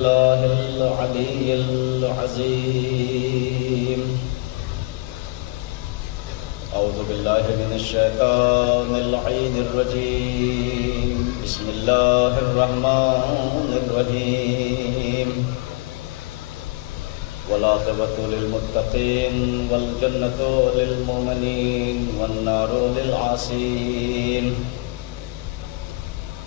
الله العلي العظيم. أعوذ بالله من الشيطان اللعين الرجيم. بسم الله الرحمن الرحيم. والعاقبة للمتقين والجنة للمؤمنين والنار للعاصين.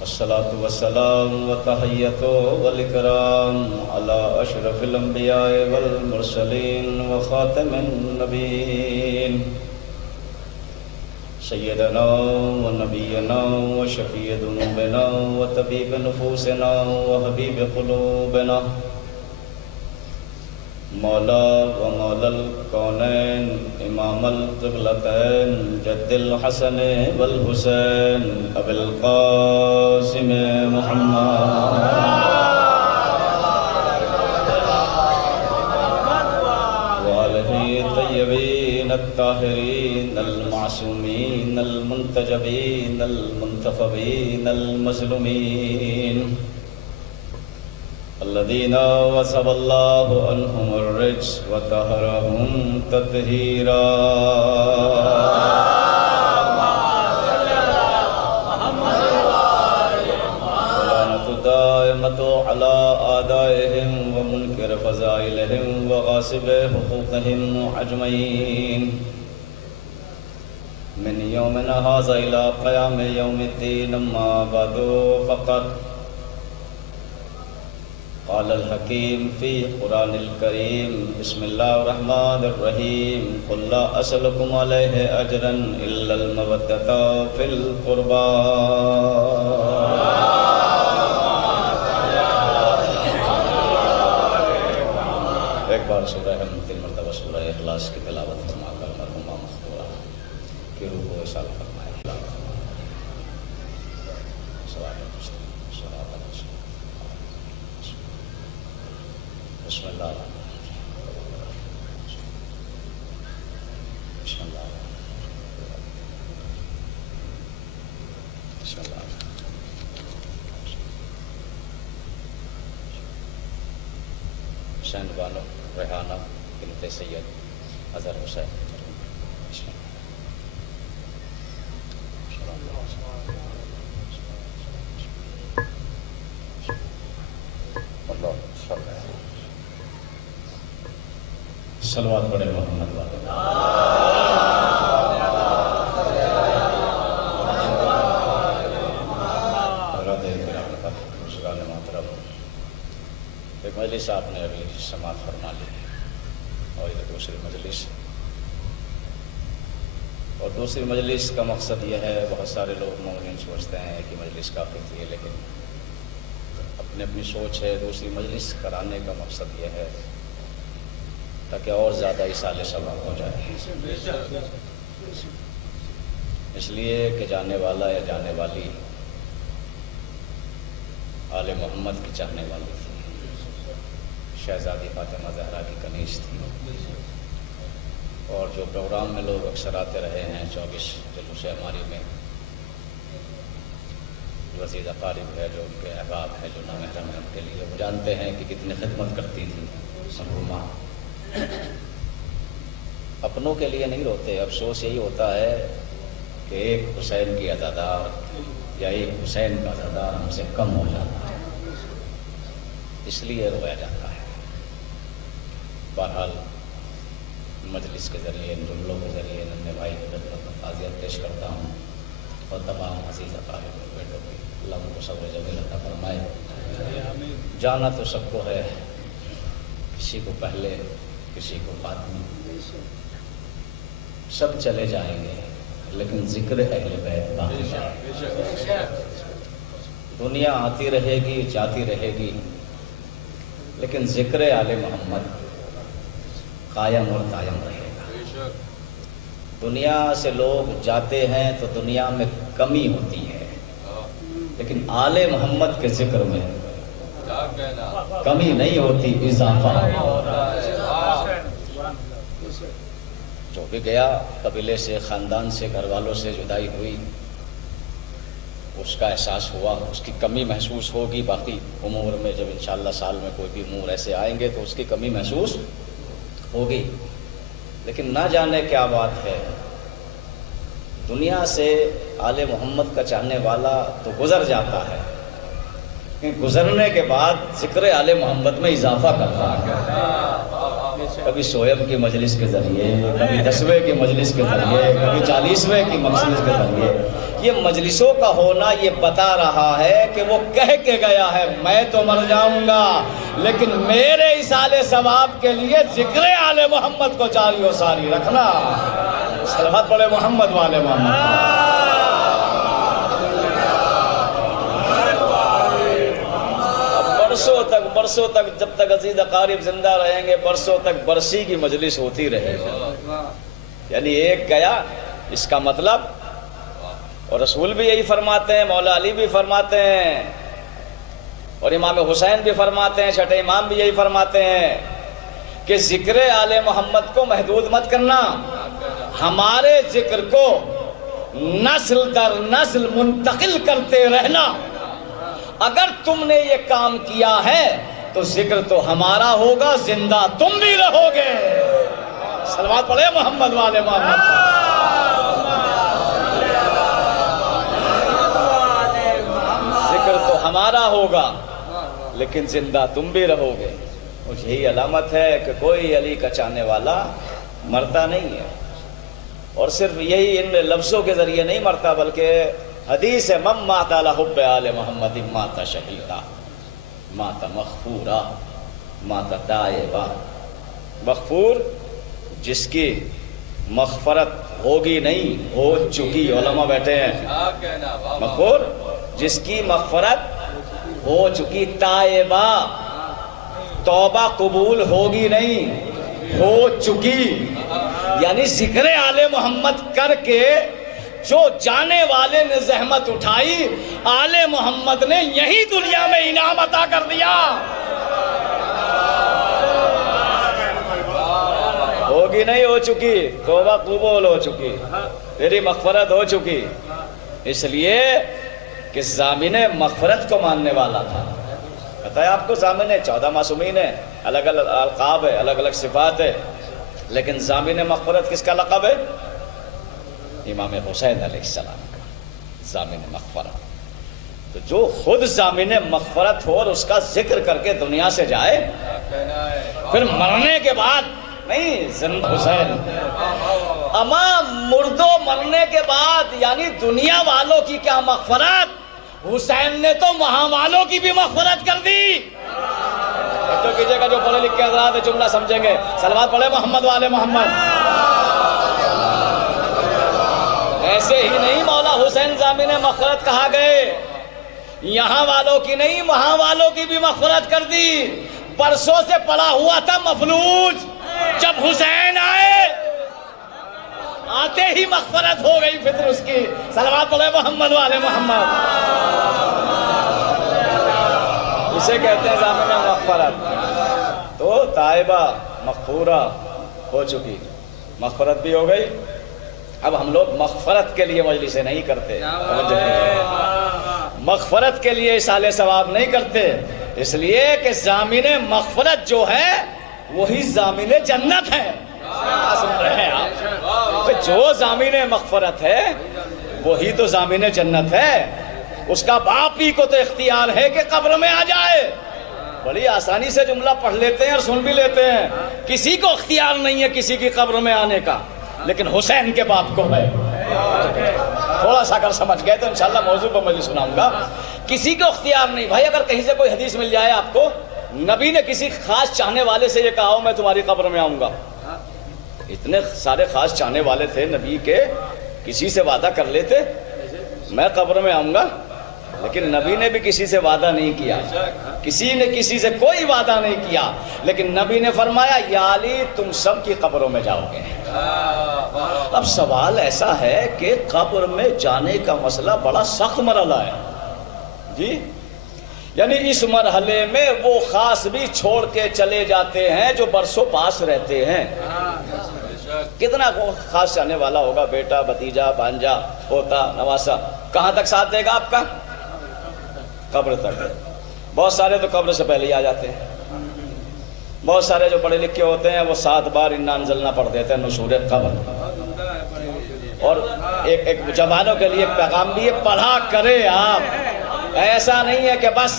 والصلاة والسلام والتحية والإكرام على أشرف الأنبياء والمرسلين وخاتم النبيين سيدنا ونبينا وشفيع ذنوبنا وطبيب نفوسنا وحبيب قلوبنا مولا ومولا الكونين إمام القبلتين جد الحسن والحسين أبي القاسم محمد وآله الطيبين الطاهرين المعصومين المنتجبين المنتخبين المظلومين الذين وصف الله عنهم الرجس وطهرهم تطهيرا. ولعنة دائمة على أعدائهم ومنكر فضائلهم وغاصب حقوقهم أجمعين من يومنا هذا إلى قيام يوم الدين. أما بعد فقد قال الحكيم في قرآن الكريم بسم الله الرحمن الرحيم. قل لا أسألكم عليه أجرا إلا المودة في القربى. ایک بار سورہ ہم 3 مرتبہ سورہ اخلاص کی تلاوت فرما کر مرحوم مختورہ کی روح کو اصال فرمائے. بسم اللہ بسم اللہ بسم اللہ. حسین بانو ریحانہ بنت سید اظہر حسین. بسم اللہ. صلوات پڑھے محمد والے. ایک مجلس آپ نے ابھی سماعت فرما لی اور یہ دوسری مجلس، اور دوسری مجلس کا مقصد یہ ہے، بہت سارے لوگ مومنین سوچتے ہیں کہ مجلس کافی تھی، لیکن اپنی اپنی سوچ ہے. دوسری مجلس کرانے کا مقصد یہ ہے تاکہ اور زیادہ اصال ثواب ہو جائے. اس لیے کہ جانے والا یا جانے والی آل محمد کی چاہنے والی تھی، شہزادی فاطمہ زہرا کی کنیز تھی، اور جو پروگرام میں لوگ اکثر آتے رہے ہیں 24 جلوس ہماری میں، جو عزیز اقارب ہے، جو ان کے احباب ہے، جو نامحرم ہیں، ان کے لیے وہ جانتے ہیں کہ کتنی خدمت کرتی تھی مرحومہ. اپنوں کے لیے نہیں روتے، افسوس یہی ہوتا ہے کہ ایک حسین کی عزادار یا ایک حسین کا عزادار ہم سے کم ہو جاتا ہے، اس لیے رویا جاتا ہے. بہرحال مجلس کے ذریعے، ان جملوں کے ذریعے ننے بھائی کی خدمت میں تعزیت پیش کرتا ہوں، اور تمام عزیز اقارب بیٹوں کی اللہ کو صبر جمیل عطا فرمائے. جانا تو سب کو ہے، کسی کو پہلے کسی کو بعد میں، سب چلے جائیں گے لیکن ذکر اہل بیت باقی جائے. دنیا آتی رہے گی، جاتی رہے گی، لیکن ذکر آل محمد قائم اور دائم رہے گا. دنیا سے لوگ جاتے ہیں تو دنیا میں کمی ہوتی ہے، لیکن آل محمد کے ذکر میں کمی نہیں ہوتی، اضافہ ہوتا ہے. جو بھی گیا قبیلے سے، خاندان سے، گھر والوں سے جدائی ہوئی، اس کا احساس ہوا، اس کی کمی محسوس ہوگی، باقی امور میں جب انشاءاللہ سال میں کوئی بھی امور ایسے آئیں گے تو اس کی کمی محسوس ہوگی۔ لیکن نہ جانے کیا بات ہے، دنیا سے آل محمد کا چاہنے والا تو گزر جاتا ہے، لیکن گزرنے کے بعد ذکر آل محمد میں اضافہ کرتا ہے، کبھی سویب کی مجلس کے ذریعے، کبھی 10ویں کی مجلس کے ذریعے، کبھی 40ویں کی مجلس کے ذریعے۔ یہ مجلسوں کا ہونا یہ بتا رہا ہے کہ وہ کہہ کے گیا ہے میں تو مر جاؤں گا لیکن میرے اصال ثواب کے لیے ذکر آل محمد کو جاری و ساری رکھنا۔ صلوات پڑھے محمد والے محمد۔ برسوں تک جب تک عزیز اقارب زندہ رہیں گے، برسوں تک برسی کی مجلس ہوتی رہے گی۔ یعنی ایک گیا، اس کا مطلب، اور رسول بھی یہی فرماتے ہیں، مولا علی بھی فرماتے ہیں، اور امام حسین بھی فرماتے ہیں، چھٹے امام بھی یہی فرماتے ہیں کہ ذکر آل محمد کو محدود مت کرنا، ہمارے ذکر کو نسل در نسل منتقل کرتے رہنا۔ اگر تم نے یہ کام کیا ہے تو ذکر تو ہمارا ہوگا، زندہ تم بھی رہو گے۔ صلوات پڑھے محمد والے محمد۔ ذکر تو ہمارا ہوگا لیکن زندہ تم بھی رہو گے۔ اور یہی علامت ہے کہ کوئی علی کا چاہنے والا مرتا نہیں ہے، اور صرف یہی ان لفظوں کے ذریعے نہیں مرتا، بلکہ حدیث ہے من مات علی حب آل محمد مات شہیدا مات مغفورا مات تائبا۔ مغفور جس کی مغفرت ہوگی نہیں، ہو چکی، علماء بیٹھے ہیں، مغفور جس کی مغفرت ہو چکی، تائبا توبہ قبول ہوگی نہیں، ہو چکی۔ یعنی ذکر آل محمد کر کے جو جانے والے نے زحمت اٹھائی، آل محمد نے یہی دنیا میں انعام عطا کر دیا۔ ہوگی نہیں، ہو چکی، توبہ قبول ہو چکی، تیری مغفرت ہو چکی، اس لیے کہ ضامن مغفرت کو ماننے والا تھا۔ پتہ ہے آپ کو، ضامن 14 معصومین ہیں، الگ الگ القاب ہے، الگ الگ صفات ہے، لیکن ضامن مغفرت کس کا لقب ہے؟ امام حسین علیہ السلام کا ضامن مغفرت۔ تو جو خود ضامن مغفرت ہو اور اس کا ذکر کر کے دنیا سے جائے، پھر مرنے کے بعد نہیں، زندہ حسین اما مردو مرنے کے بعد، یعنی دنیا والوں کی کیا مغفرت، حسین نے تو وہاں والوں کی بھی مغفرت کر دی۔ تو کیجئے گا جو پڑھے لکھ کے حضرات جملہ سمجھیں گے، صلوات پڑھے محمد والے محمد۔ ایسے ہی نہیں مولا حسین ضامن مغفرت کہا گئے، یہاں والوں کی نہیں وہاں والوں کی بھی مغفرت کر دی۔ برسوں سے پڑا ہوا تھا مفلوج، جب حسین آئے آتے ہی مغفرت ہو گئی فطر اس کی۔ صلوات پڑھے محمد والے محمد۔ اسے کہتے ہیں ضامن مغفرت۔ تو تائبہ مغفورہ ہو چکی، مغفرت بھی ہو گئی۔ اب ہم لوگ مغفرت کے لیے مجلسیں نہیں کرتے، مغفرت کے لیے اصال ثواب نہیں کرتے، اس لیے کہ ضامن مغفرت جو ہے وہی ضامن جنت ہے۔ سن رہے ہیں آپ؟ جو ضامن مغفرت ہے وہی تو ضامن جنت ہے۔ اس کا باپ ہی کو تو اختیار ہے کہ قبر میں آ جائے۔ بڑی آسانی سے جملہ پڑھ لیتے ہیں اور سن بھی لیتے ہیں، کسی کو اختیار نہیں ہے کسی کی قبر میں آنے کا، لیکن حسین کے باپ کو ہے۔ تھوڑا سا اگر سمجھ گئے تو انشاءاللہ موضوع پر میں سناؤں گا۔ کسی کو اختیار نہیں بھائی، اگر کہیں سے کوئی حدیث مل جائے آپ کو، نبی نے کسی خاص چاہنے والے سے یہ کہا ہو میں تمہاری قبر میں آؤں گا، اتنے سارے خاص چاہنے والے تھے نبی کے، کسی سے وعدہ کر لیتے میں قبر میں آؤں گا، لیکن نبی نے بھی کسی سے وعدہ نہیں کیا، کسی نے کسی سے کوئی وعدہ نہیں کیا، لیکن نبی نے فرمایا یا علی تم سب کی قبروں میں جاؤ گے۔ اب سوال ایسا ہے کہ قبر میں جانے کا مسئلہ بڑا سخت مرحلہ ہے جی، یعنی اس مرحلے میں وہ خاص بھی چھوڑ کے چلے جاتے ہیں جو برسوں پاس رہتے ہیں۔ کتنا خاص جانے والا ہوگا، بیٹا، بھتیجا، بھانجا، پوتا، نواسا، کہاں تک ساتھ دے گا آپ کا؟ قبر تک۔ بہت سارے تو قبر سے پہلے ہی آ جاتے ہیں، بہت سارے جو پڑھے لکھے ہوتے ہیں وہ 7 بار انا انزلنا پڑھ دیتے ہیں نشور قبر۔ اور ایک جوانوں کے لیے پیغام بھی ہے، پڑھا کرے آپ، ایسا نہیں ہے کہ بس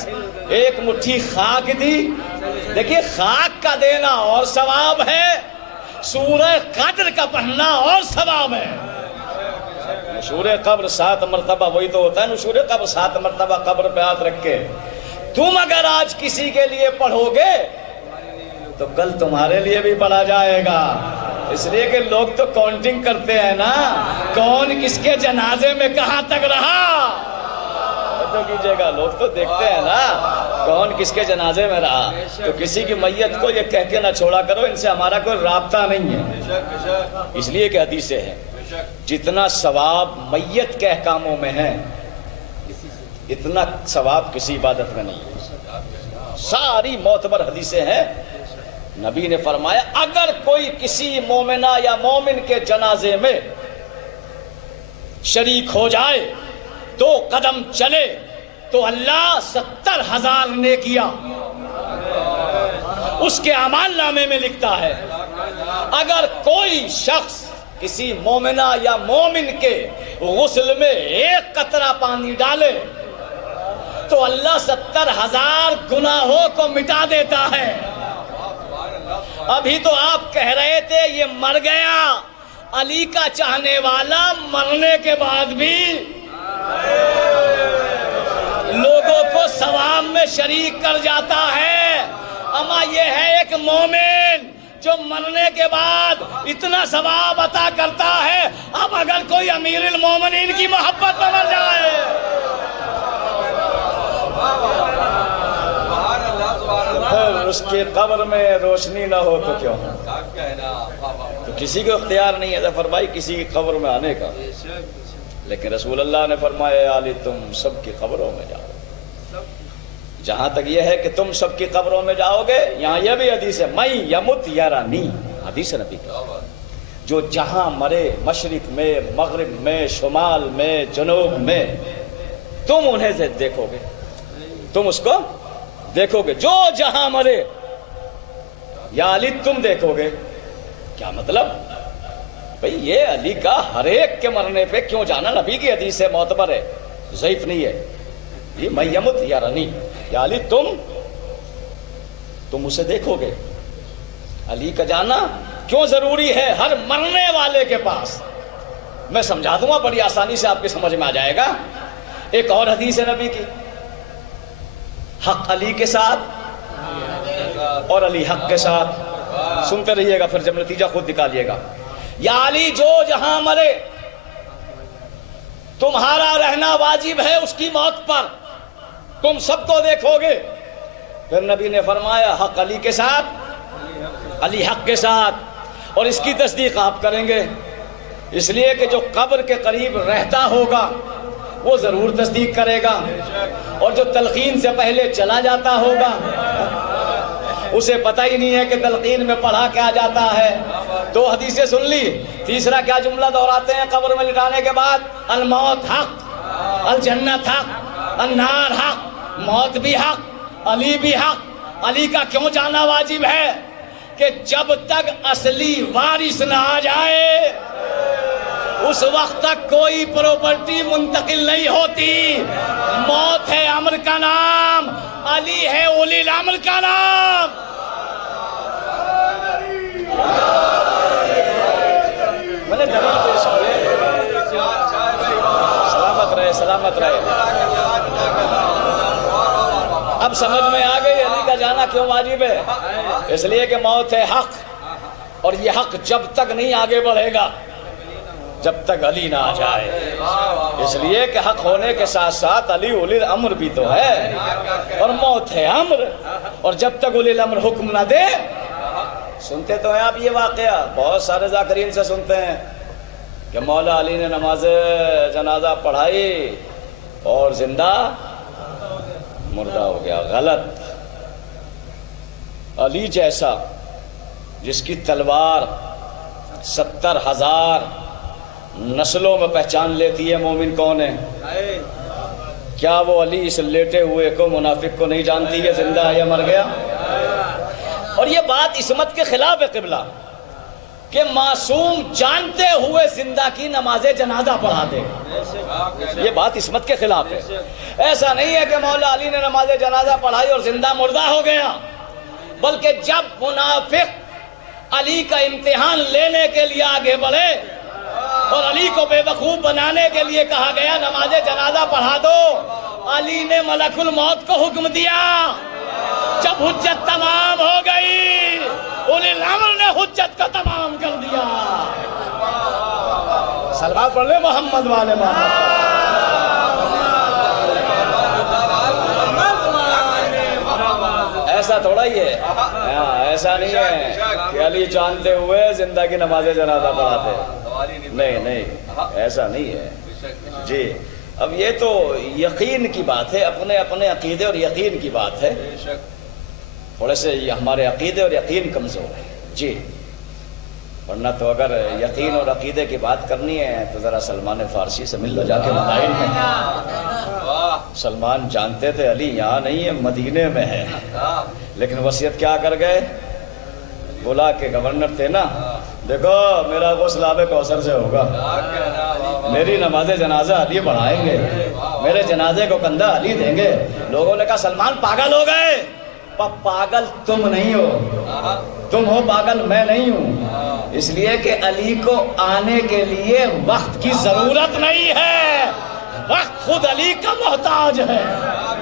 ایک مٹھی خاک دی۔ دیکھیے خاک کا دینا اور ثواب ہے، سورہ قدر کا پڑھنا اور ثواب ہے۔ نشور قبر 7 مرتبہ، وہی تو ہوتا ہے نشور قبر، 7 مرتبہ قبر پہ ہاتھ رکھ کے۔ تم اگر آج کسی کے لیے پڑھو گے تو کل تمہارے لیے بھی پڑھا جائے گا، اس لیے کہ لوگ تو کاؤنٹنگ کرتے ہیں نا، کون کس کے جنازے میں کہاں تک رہا۔ تو کیجئے گا، لوگ تو دیکھتے ہیں نا کون کس کے جنازے میں رہا۔ تو کسی کی میت کو یہ کہہ کے نہ چھوڑا کرو ان سے ہمارا کوئی رابطہ نہیں ہے، اس لیے کہ حدیثیں ہیں جتنا ثواب میت کے احکاموں میں ہے اتنا ثواب کسی عبادت میں نہیں ہے۔ ساری معتبر حدیثیں ہیں، نبی نے فرمایا اگر کوئی کسی مومنہ یا مومن کے جنازے میں شریک ہو جائے، 2 قدم چلے تو اللہ 70,000 نیکیاں اس کے اعمال نامے میں لکھتا ہے۔ اگر کوئی شخص کسی مومنہ یا مومن کے غسل میں 1 قطرہ پانی ڈالے تو اللہ 70,000 گناہوں کو مٹا دیتا ہے۔ ابھی تو آپ کہہ رہے تھے یہ مر گیا، علی کا چاہنے والا مرنے کے بعد بھی لوگوں کو ثواب میں شریک کر جاتا ہے۔ اما یہ ہے ایک مومن جو مرنے کے بعد اتنا ثواب عطا کرتا ہے، اب اگر کوئی امیر المومنین کی محبت میں مر جائے، اس کے قبر میں روشنی نہ ہو تو کیوں؟ تو کسی کو اختیار نہیں ہے ظفر بھائی کسی کی قبر میں آنے کا، لیکن رسول اللہ نے فرمایا علی تم سب کی قبروں میں جاؤ۔ جہاں تک یہ ہے کہ تم سب کی قبروں میں جاؤ گے، یہاں یہ بھی حدیث ہے میں یمت یرانی، حدیث نبی کی، جو جہاں مرے مشرق میں مغرب میں شمال میں جنوب میں تم انہیں دیکھو گے، تم اس کو دیکھو گے، جو جہاں مرے یا علی تم دیکھو گے۔ کیا مطلب بھئی یہ علی کا ہر ایک کے مرنے پہ کیوں جانا؟ نبی کی حدیث ہے، معتبر ہے، ضعیف نہیں ہے۔ یہ میں یمت یرانی، یا علی تم اسے دیکھو گے۔ علی کا جانا کیوں ضروری ہے ہر مرنے والے کے پاس؟ میں سمجھا دوں گا بڑی آسانی سے، آپ کی سمجھ میں آ جائے گا۔ ایک اور حدیث ہے نبی کی، حق علی کے ساتھ اور علی حق کے ساتھ، سنتے رہیے گا پھر جب نتیجہ خود نکالیے گا۔ یا علی جو جہاں مرے تمہارا رہنا واجب ہے اس کی موت پر، تم سب کو دیکھو گے۔ پھر نبی نے فرمایا حق علی کے ساتھ، علی حق کے ساتھ، اور اس کی تصدیق آپ کریں گے، اس لیے کہ جو قبر کے قریب رہتا ہوگا وہ ضرور تصدیق کرے گا، اور جو تلقین سے پہلے چلا جاتا ہوگا اسے پتہ ہی نہیں ہے کہ تلقین میں پڑھا کیا جاتا ہے۔ 2 حدیثیں سن لی، تیسرا کیا جملہ دہراتے ہیں قبر میں لٹانے کے بعد؟ الموت حق، الجنت حق، النار حق، موت بھی حق، علی بھی حق۔ علی کا کیوں جانا واجب ہے؟ کہ جب تک اصلی وارث نہ آ جائے اس وقت تک کوئی پراپرٹی منتقل نہیں ہوتی۔ موت ہے امر کا نام، علی ہے اولی الامر کا نام۔ میں نے دلیل پیش کی ہے، سلامت رہے سلامت رہے۔ اب سمجھ میں آ گئی علی کا جانا کیوں واجب ہے؟ اس لیے کہ موت ہے حق، اور یہ حق جب تک نہیں آگے بڑھے گا جب تک علی نہ آ جائے۔ اس لیے کہ حق ہونے کے ساتھ ساتھ علی اولی الامر بھی تو ہے، اور موت ہے امر، اور جب تک اولی الامر حکم نہ دے۔ سنتے تو ہیں آپ یہ واقعہ، بہت سارے ذاکرین سے سنتے ہیں کہ مولا علی نے نماز جنازہ پڑھائی اور زندہ مردہ ہو گیا۔ غلط۔ علی جیسا جس کی تلوار 70,000 نسلوں میں پہچان لیتی ہے مومن کون ہے. کیا وہ علی اس لیٹے ہوئے کو منافق کو نہیں جانتی ہے زندہ ہے یا مر گیا؟ اور یہ بات عصمت کے خلاف ہے قبلہ کہ معصوم جانتے ہوئے زندہ کی نماز جنازہ پڑھا دے. یہ بات عصمت کے خلاف ہے. ایسا نہیں ہے کہ مولا علی نے نماز جنازہ پڑھائی اور زندہ مردہ ہو گیا، بلکہ جب منافق علی کا امتحان لینے کے لیے آگے بڑھے اور علی کو بے وقوف بنانے کے لیے کہا گیا نماز جنازہ پڑھا دو، علی نے ملک الموت کو حکم دیا. جب حجت تمام ہو گئی اولی الامر نے حجت کو تمام کر دیا. صلوات پڑھ لے محمد والے محمد. ایسا تھوڑا ہی ہے، ایسا نہیں ہے کہ علی جانتے ہوئے زندہ کی نماز جنازہ پڑھاتے. نہیں، ایسا نہیں ہے. جی اب یہ تو یقین کی بات ہے، اپنے اپنے عقیدے اور یقین کی بات ہے. تھوڑے سے ہمارے عقیدے اور یقین کمزور ہے. جی ورنہ تو اگر یقین اور عقیدے کی بات کرنی ہے تو ذرا سلمان فارسی سے مل لو جا کے بتائیں گے. سلمان جانتے تھے علی یہاں نہیں ہے مدینے میں ہے، لیکن وصیت کیا کر گئے؟ بولا کہ گورنر تھے نا، دیکھو میرا غسل آب کوثر سے ہوگا، میری نماز جنازہ علی پڑھائیں گے، میرے جنازے کو کندھا علی دیں گے. لوگوں نے کہا سلمان پاگل ہو گئے. پاگل تم نہیں ہو، تم ہو پاگل، میں نہیں ہوں. اس لیے کہ علی کو آنے کے لیے وقت کی ضرورت نہیں ہے، وقت خود علی کا محتاج ہے.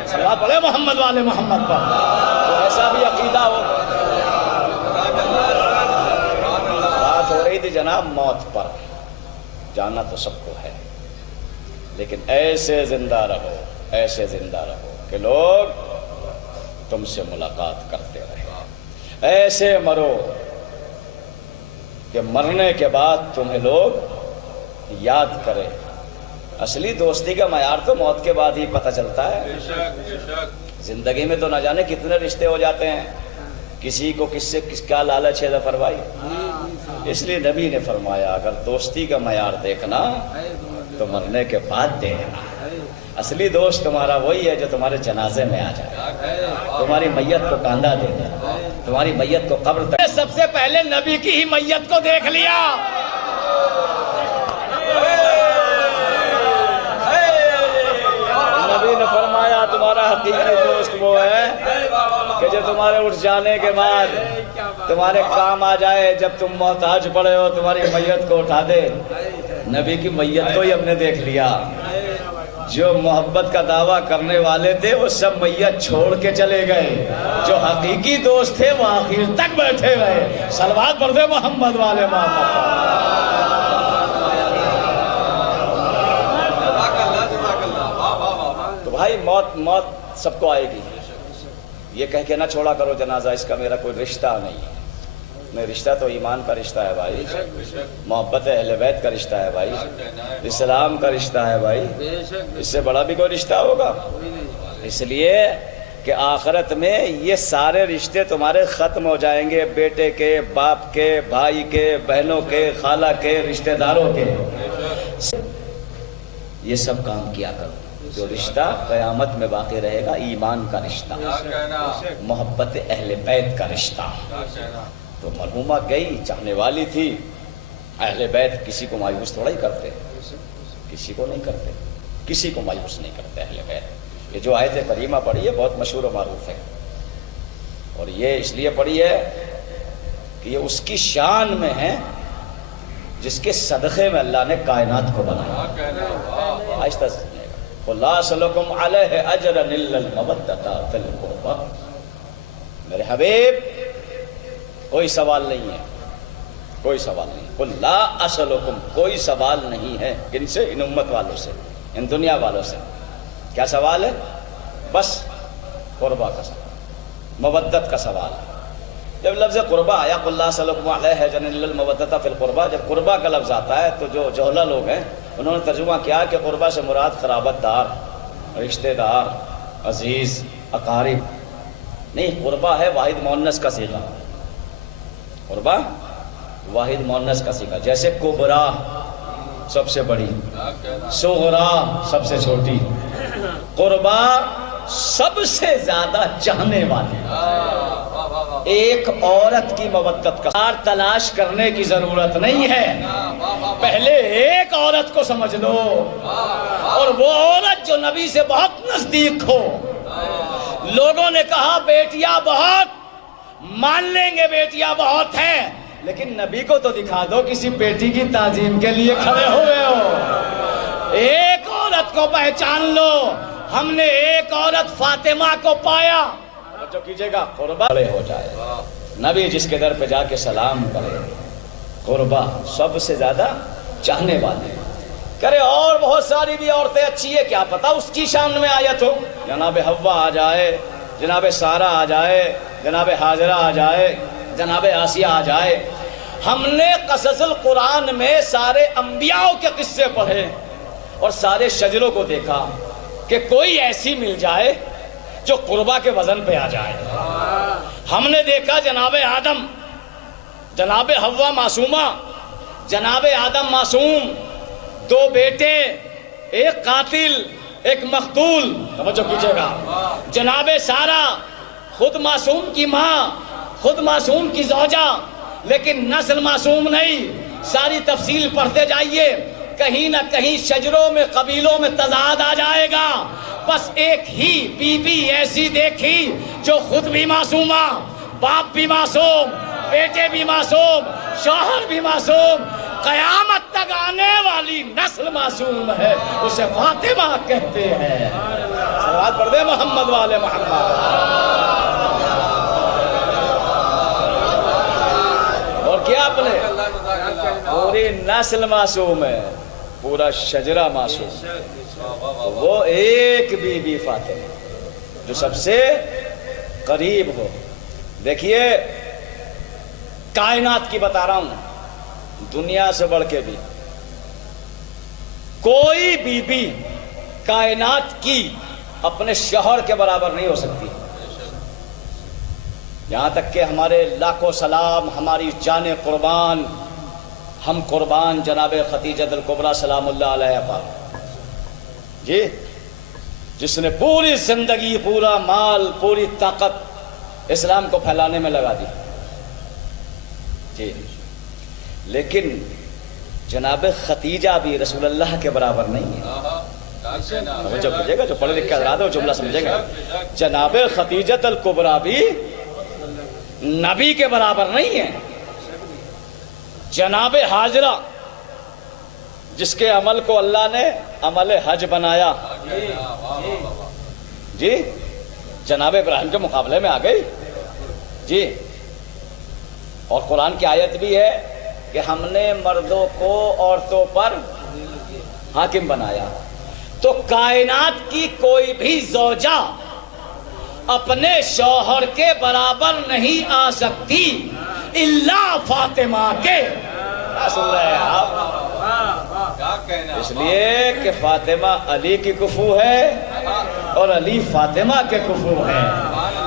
صلوات پڑھے محمد والے محمد پر. تو ایسا بھی عقیدہ ہو. بات ہو رہی تھی جناب موت پر. جانا تو سب کو ہے، لیکن ایسے زندہ رہو، ایسے زندہ رہو کہ لوگ تم سے ملاقات کرتے رہے. ایسے مرو کہ مرنے کے بعد تمہیں لوگ یاد کرے. اصلی دوستی کا معیار تو موت کے بعد ہی پتہ چلتا ہے. زندگی میں تو نہ جانے کتنے رشتے ہو جاتے ہیں، کسی کو کس سے کس کا لالچ ہے ظفر بھائی. اس لیے نبی نے فرمایا اگر دوستی کا معیار دیکھنا تو مرنے کے بعد دیکھنا. اصلی دوست تمہارا وہی ہے جو تمہارے جنازے میں آ جائے، تمہاری میت کو کاندھا دے دے، تمہاری میت کو قبر تک. سب سے پہلے نبی کی ہی میت کو دیکھ لیا. نبی نے فرمایا تمہارا حقیقی دوست وہ ہے کہ جو تمہارے اٹھ جانے کے بعد تمہارے کام آ جائے. جب تم محتاج پڑے ہو تمہاری میت کو اٹھا دے. نبی کی میت کو ہی ہم نے دیکھ لیا. جو محبت کا دعویٰ کرنے والے تھے وہ سب میت چھوڑ کے چلے گئے، جو حقیقی دوست تھے وہ آخر تک بیٹھے رہے. صلوات پڑھ دے محمد والے محمد. تو بھائی موت سب کو آئے گی. یہ کہہ کے نہ چھوڑا کرو جنازہ اس کا میرا کوئی رشتہ نہیں. میں رشتہ تو ایمان کا رشتہ ہے بھائی، محبت اہل بیت کا رشتہ ہے بھائی، اسلام کا رشتہ ہے بھائی. اس سے بڑا بھی کوئی رشتہ ہوگا؟ اس لیے کہ آخرت میں یہ سارے رشتے تمہارے ختم ہو جائیں گے. بیٹے کے، باپ کے، بھائی کے، بہنوں کے، خالہ کے، رشتہ داروں کے. یہ سب کام کیا کرو. جو رشتہ قیامت میں باقی رہے گا ایمان کا رشتہ، محبت اہل بیت کا رشتہ. تو مرحومہ گئی، چاہنے والی تھی. اہل بیت کسی کو مایوس تھوڑا ہی کرتے، کسی کو نہیں کرتے، کسی کو مایوس نہیں کرتے اہل بیت. یہ جو آیت کریمہ پڑھی ہے بہت مشہور و معروف ہے، اور یہ اس لیے پڑھی ہے کہ یہ اس کی شان میں ہے جس کے صدقے میں اللہ نے کائنات کو بنایا. آہستہ سے قُلْ لَا أَسْأَلُكُمْ عَلَيْهِ أَجْرًا إِلَّا الْمَوَدَّةَ فِي الْقُرْبَى. میرے حبیب کوئی سوال نہیں ہے، کوئی سوال نہیں. قُلْ لَا أَسْأَلُكُمْ، کوئی سوال نہیں ہے. کن سے؟ ان امت والوں سے، ان دنیا والوں سے. کیا سوال ہے؟ بس قربہ کا سوال، مودت کا سوال. جب لفظ قربہ آیا قُلْ لَا أَسْأَلُكُمْ عَلَيْهِ أَجْرًا إِلَّا الْمَوَدَّةَ فِي الْقُرْبَى، جب قربہ کا لفظ آتا ہے تو جو جہلا لوگ ہیں انہوں نے ترجمہ کیا کہ قربہ سے مراد قرابت دار، رشتہ دار، عزیز، اقارب. نہیں، قربہ ہے واحد مؤنث کا صیغہ. قربہ واحد مؤنث کا صیغہ. جیسے کبرا سب سے بڑی، صغرا سب سے چھوٹی، قربا سب سے زیادہ چاہنے والی۔ ایک عورت کی مودت کا تلاش کرنے کی ضرورت نہیں ہے، پہلے ایک عورت کو سمجھ لو، اور وہ عورت جو نبی سے بہت نزدیک ہو۔ لوگوں نے کہا بیٹیاں بہت، مان لیں گے بیٹیاں بہت ہیں، لیکن نبی کو تو دکھا دو کسی بیٹی کی تعظیم کے لیے کھڑے ہوئے ہو۔ ایک عورت کو پہچان لو، ہم نے ایک عورت فاطمہ کو پایا۔ جو کیجئے گا قربا کھڑے ہو جائے، نبی جس کے در پہ جا کے سلام کرے، قربا سب سے زیادہ چاہنے والے کرے۔ اور بہت ساری بھی عورتیں اچھی ہے، کیا پتا اس کی شان میں آیت ہو، جناب حوا آ جائے، جناب سارہ آ جائے، جناب حاجرہ آ جائے، جناب آسیہ آ جائے۔ ہم نے قصص القرآن میں سارے انبیاء کے قصے پڑھے اور سارے شجروں کو دیکھا کہ کوئی ایسی مل جائے جو قربا کے وزن پہ آ جائے۔ ہم نے دیکھا جناب آدم، جناب حوا معصومہ، جناب آدم معصوم، دو بیٹے، ایک قاتل ایک مقتول، توجہ کیجئے گا۔ جناب سارہ خود معصوم کی ماں، خود معصوم کی زوجہ، لیکن نسل معصوم نہیں۔ ساری تفصیل پڑھتے جائیے، کہیں نہ کہیں شجروں میں قبیلوں میں تضاد آ جائے گا۔ بس ایک ہی بی بی ایسی دیکھی جو خود بھی معصومہ، باپ بھی معصوم، بیٹے بھی معصوم، شوہر بھی معصوم، قیامت تک آنے والی نسل معصوم ہے، اسے فاطمہ کہتے ہیں۔ صلوات پڑھ دے محمد والے محمد۔ اور کیا اپنے پوری نسل معصوم ہے، پورا شجرہ معصوم، وہ ایک بی بی فاطمہ جو سب سے قریب ہو۔ دیکھیے کائنات کی بتا رہا ہوں، دنیا سے بڑھ کے بھی کوئی بی بی کائنات کی اپنے شوہر کے برابر نہیں ہو سکتی۔ یہاں تک کہ ہمارے لاکھوں سلام، ہماری جانیں قربان، ہم قربان جناب خدیجہ الکبریٰ سلام اللہ علیہ پاک جی، جس نے پوری زندگی، پورا مال، پوری طاقت اسلام کو پھیلانے میں لگا دی جی، لیکن جناب خدیجہ بھی رسول اللہ کے برابر نہیں ہے۔ جو پڑھے گا، جو پڑھے لکھ کے حضرات ہے وہ جملہ سمجھے گا۔ جناب خدیجہ الکبریٰ بھی نبی کے برابر نہیں ہے۔ جناب حاجرہ جس کے عمل کو اللہ نے عمل حج بنایا جی، جناب ابراہیم کے مقابلے میں آ گئی جی۔ اور قرآن کی آیت بھی ہے کہ ہم نے مردوں کو عورتوں پر حاکم بنایا۔ تو کائنات کی کوئی بھی زوجہ اپنے شوہر کے برابر نہیں آ سکتی الا فاطمہ کے۔ سن رہے ہیں آپ؟ اس لیے کہ فاطمہ علی کی کفو ہے اور علی فاطمہ کے کفو ہے۔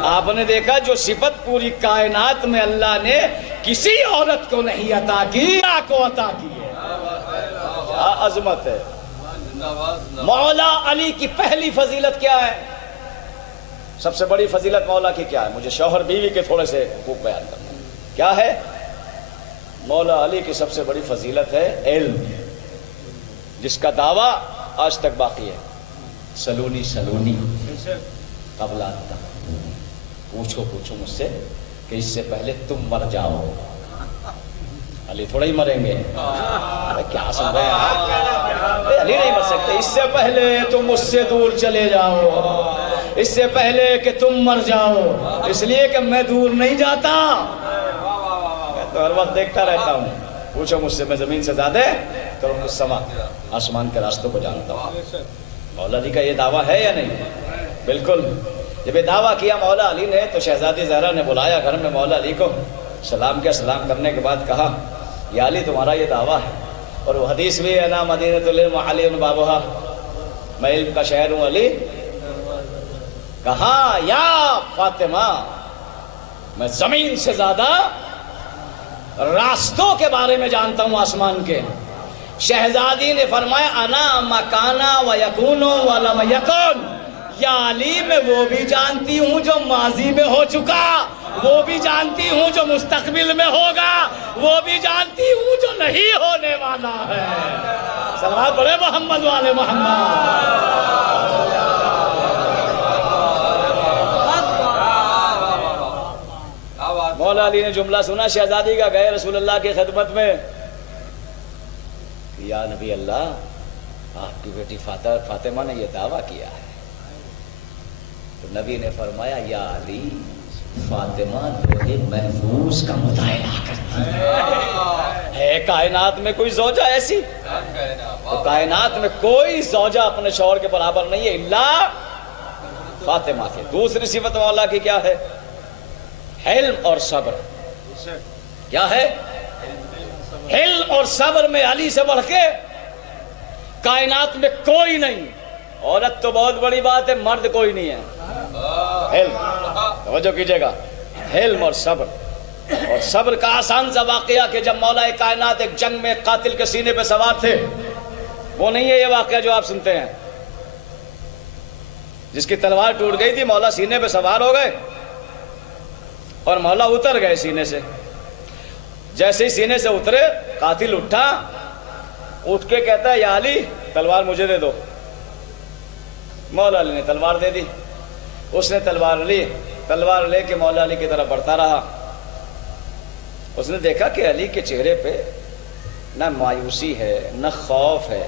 آپ نے دیکھا جو صفت پوری کائنات میں اللہ نے کسی عورت کو نہیں عطا کی، اللہ کو عطا کی ہے۔ کیا عظمت ہے۔ مولا علی کی پہلی فضیلت کیا ہے؟ سب سے بڑی فضیلت مولا کی کیا ہے؟ مجھے شوہر بیوی کے تھوڑے سے حقوق بیان کرنا ہے۔ کیا ہے؟ مولا علی کی سب سے بڑی فضیلت ہے علم، جس کا دعویٰ آج تک باقی ہے۔ سلونی سلونی قبل آتا، پوچھو پوچھو مجھ سے کہ اس سے پہلے تم مر جاؤ۔ علی تھوڑا ہی مریں گے، کیا سن رہے ہیں؟ علی نہیں مر سکتے۔ اس سے پہلے تم مجھ سے دور چلے جاؤ، اس سے پہلے کہ تم مر جاؤ، اس لیے کہ میں دور نہیں جاتا، میں تو ہر وقت دیکھتا رہتا ہوں۔ پوچھو مجھ سے، میں زمین سے زیادہ کروں کچھ سما آسمان کے راستوں کو جانتا ہوں۔ مولا علی کا یہ دعویٰ ہے یا نہیں؟ بالکل۔ جب یہ دعویٰ کیا مولا علی نے تو شہزادی زہرا نے بلایا گھر میں مولا علی کو، سلام کیا، سلام کرنے کے بعد کہا یا علی تمہارا یہ دعویٰ ہے، اور وہ حدیث بھی ہے نا، مدینۃ العلم علی بابھا، میں علم کا شہر ہوں علی۔ کہا یا فاطمہ میں زمین سے زیادہ راستوں کے بارے میں جانتا ہوں آسمان کے، شہزادی نے فرمایا انا مکانا و یکونو ولم یکن، یا علی میں وہ بھی جانتی ہوں جو ماضی میں ہو چکا، وہ بھی جانتی ہوں جو مستقبل میں ہوگا، وہ بھی جانتی ہوں جو نہیں ہونے والا ہے۔ صلوات پڑھے محمد والے محمد۔ مولا علی نے جملہ سنا شہزادی کا، گئے رسول اللہ کی خدمت میں، یا نبی اللہ آپ کی بیٹی فاطمہ نے یہ دعویٰ کیا ہے۔ تو نبی نے فرمایا یا علی فاطمہ لوح محفوظ کا مطالعہ کرتی ہے، کائنات میں کوئی زوجہ ایسی، تو کائنات میں کوئی زوجہ اپنے شوہر کے برابر نہیں ہے الا فاطمہ کے۔ دوسری صفت مولا کی کیا ہے؟ حلم اور صبر۔ کیا ہے؟ حلم اور صبر میں علی سے بڑھ کے کائنات میں کوئی نہیں۔ عورت تو بہت بڑی بات ہے، مرد کوئی نہیں ہے۔ حلم، توجہ کیجئے گا، حلم اور صبر۔ اور صبر کا آسان سا واقعہ کہ جب مولا کائنات ایک جنگ میں قاتل کے سینے پہ سوار تھے، وہ نہیں ہے یہ واقعہ جو آپ سنتے ہیں، جس کی تلوار ٹوٹ گئی تھی، مولا سینے پہ سوار ہو گئے اور مولا اتر گئے سینے سے۔ جیسے ہی سینے سے اترے، قاتل اٹھا، اٹھ کے کہتا ہے یا علی تلوار مجھے دے دو۔ مولا علی نے تلوار دے دی۔ اس نے تلوار لی، تلوار لے کے مولا علی کی طرف بڑھتا رہا۔ اس نے دیکھا کہ علی کے چہرے پہ نہ مایوسی ہے نہ خوف ہے،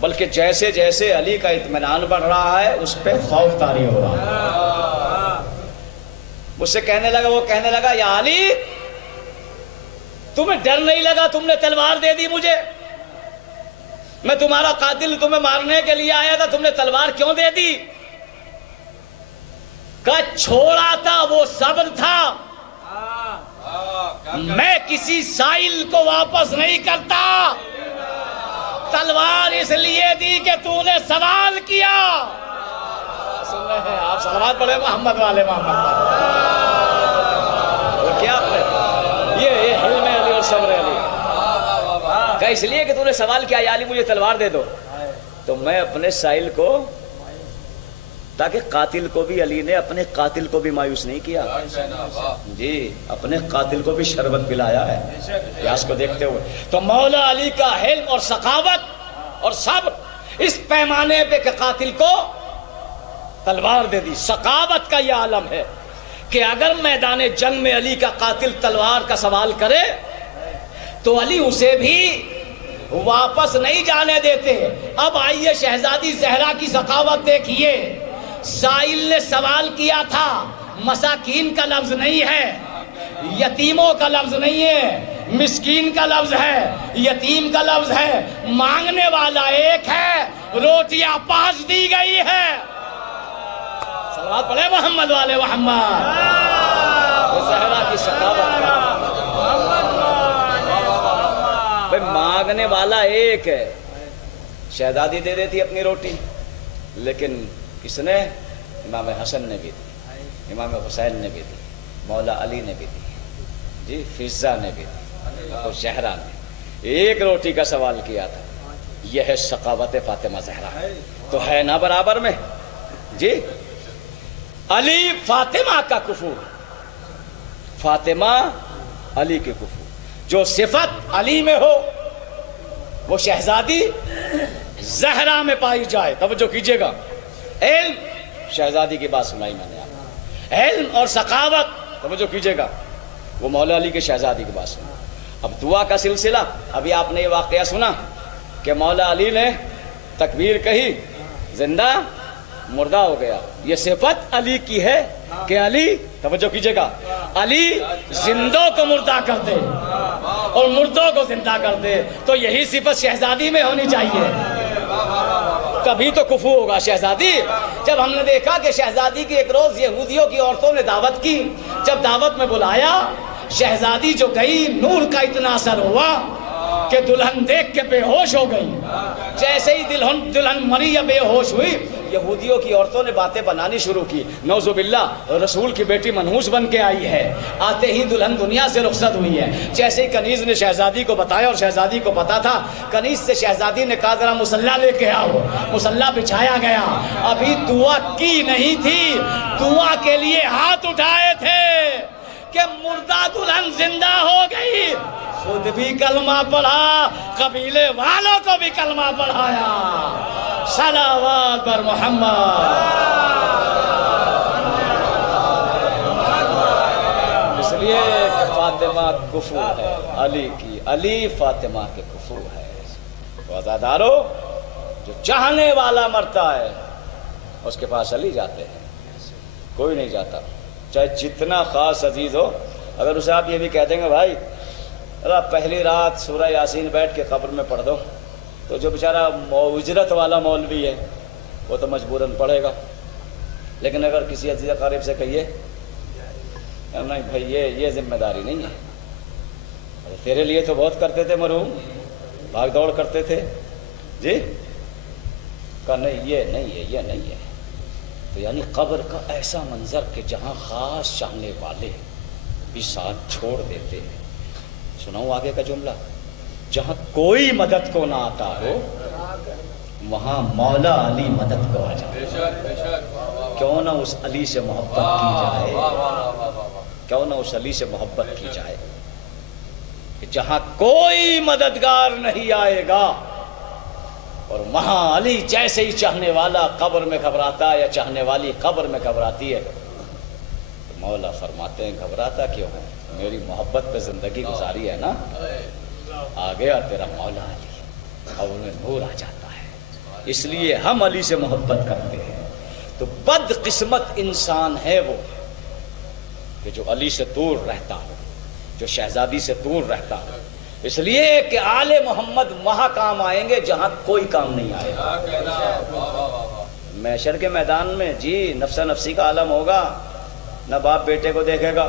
بلکہ جیسے جیسے علی کا اطمینان بڑھ رہا ہے اس پہ خوف طاری ہو رہا ہے۔ مجھ سے کہنے لگا، وہ کہنے لگا یا علی تمہیں ڈر نہیں لگا؟ تم نے تلوار دے دی مجھے، میں تمہارا قاتل تمہیں مارنے کے لیے آیا تھا، تم نے تلوار کیوں دے دی؟ کہ چھوڑا تھا وہ صبر تھا، میں کسی سائل کو واپس نہیں کرتا، تلوار اس لیے دی کہ تو نے سوال کیا۔ سن رہے ہیں آپ؟ صلوات پڑھے محمد والے محمد۔ اور کیا یہ حلم علی اور صبر علی کہ اس لیے کہ تو نے سوال کیا یا علی مجھے تلوار دے دو، تو میں اپنے سائل کو، تاکہ قاتل کو بھی علی نے اپنے قاتل کو بھی مایوس نہیں کیا، جی اپنے قاتل کو بھی شربت پلایا ہے پیاس کو دیکھتے ہوئے۔ تو مولا علی کا حلم اور سخاوت اور صبر اس پیمانے پہ کہ قاتل کو تلوار دے دی۔ سخاوت کا یہ عالم ہے کہ اگر میدان جنگ میں علی کا قاتل تلوار کا سوال کرے تو علی اسے بھی واپس نہیں جانے دیتے۔ اب آئیے شہزادی زہرا کی سخاوت دیکھیے۔ سائل نے سوال کیا تھا، مساکین کا لفظ نہیں ہے، یتیموں کا لفظ نہیں ہے، مسکین کا لفظ ہے، یتیم کا لفظ ہے، مانگنے والا ایک ہے، روٹیاں 5 دی گئی ہے۔ صلوات پڑھے محمد والے محمد۔ زہرا کی سخاوت کا بھئی مانگنے والا ایک ہے۔ شہزادی دے دیتی اپنی روٹی، لیکن کس نے؟ امام حسن نے بھی دی، امام حسین نے بھی دی، مولا علی نے بھی دی، جی فضہ نے بھی دی، اور زہرا نے ایک روٹی کا سوال کیا تھا۔ یہ ہے سخاوت فاطمہ زہرا، تو ہے نا برابر میں؟ جی علی فاطمہ کا کفو، فاطمہ علی کے کفو۔ جو صفت علی میں ہو وہ شہزادی زہرا میں پائی جائے۔ توجہ کیجئے گا، علم، شہزادی کی بات سنائی میں نے آپ، علم اور سخاوت، توجہ کیجئے گا، وہ مولا علی کے شہزادی کی بات سنا۔ اب دعا کا سلسلہ، ابھی آپ نے یہ واقعہ سنا کہ مولا علی نے تکبیر کہی، زندہ مردہ ہو گیا۔ یہ صفت علی کی ہے کہ علی، توجہ کیجئے گا، علی زندوں کو مردہ کر دے اور مردوں کو زندہ کر دے، تو یہی صفت شہزادی میں ہونی چاہیے۔ کبھی تو کفو ہوگا شہزادی۔ جب ہم نے دیکھا کہ شہزادی کی ایک روز یہودیوں کی عورتوں نے دعوت کی، جب دعوت میں بلایا، شہزادی جو گئی، نور کا اتنا اثر ہوا کہ دلہن دیکھ کے بے ہوش ہو گئی۔ جیسے ہی دلہن مری یا بے ہوش ہوئی، یہودیوں کی عورتوں نے باتیں بنانی شروع کی، نعوذ باللہ رسول کی بیٹی منحوس بن کے آئی ہے، آتے ہی دلہن دنیا سے رخصت ہوئی ہے۔ جیسے ہی کنیز نے شہزادی کو بتایا اور شہزادی کو پتا تھا، کنیز سے شہزادی نے کہا ذرا مصلی لے کے آؤ، مصلی بچھایا گیا، ابھی دعا کی نہیں تھی، دعا کے لیے ہاتھ اٹھائے تھے کہ مردہ دلہن زندہ ہو گئی، خود بھی کلمہ پڑھا، قبیلے والوں کو بھی کلمہ پڑھایا۔ صلوات بر محمد۔ اس لیے کہ فاطمہ کفو ہے علی کی، علی فاطمہ کے کفو ہے۔ وفادارو، جو چاہنے والا مرتا ہے اس کے پاس علی جاتے ہیں، کوئی نہیں جاتا، چاہے جتنا خاص عزیز ہو۔ اگر اسے آپ یہ بھی کہہ دیں گے بھائی پہلی رات سورہ یاسین بیٹھ کے قبر میں پڑھ دو، تو جو بیچارہ اجرت والا مولوی ہے وہ تو مجبوراً پڑھے گا۔ لیکن اگر کسی عزیز قریب سے کہیے نہیں بھائی یہ ذمہ داری نہیں ہے، تیرے لیے تو بہت کرتے تھے مرحوم، بھاگ دوڑ کرتے تھے جی، کہا نہیں یہ نہیں ہے۔ تو یعنی قبر کا ایسا منظر کہ جہاں خاص چاہنے والے بھی ساتھ چھوڑ دیتے ہیں۔ سناؤں آگے کا جملہ، جہاں کوئی مدد کو نہ آتا ہو وہاں مولا علی مدد کو آ جائے۔ کیوں نہ اس علی سے محبت کی جائے، کیوں نہ اس علی سے محبت کی جائے کہ جہاں کوئی مددگار نہیں آئے گا، اور وہاں علی جیسے ہی چاہنے والا قبر میں گھبراتا ہے یا چاہنے والی قبر میں گھبراتی ہے، تو مولا فرماتے ہیں گھبراتا کیوں ہے، میری محبت پہ زندگی گزاری ہے نا، آ گیا تیرا مولا علی، اور انہیں نور آ جاتا ہے۔ اس لیے ہم علی سے محبت کرتے ہیں۔ تو بد قسمت انسان ہے وہ کہ جو علی سے دور رہتا ہو، جو شہزادی سے دور رہتا ہو۔ اس لیے کہ آل محمد وہاں کام آئیں گے جہاں کوئی کام نہیں آئے گا۔ محشر کے میدان میں جی نفسا نفسی کا عالم ہوگا، نہ باپ بیٹے کو دیکھے گا،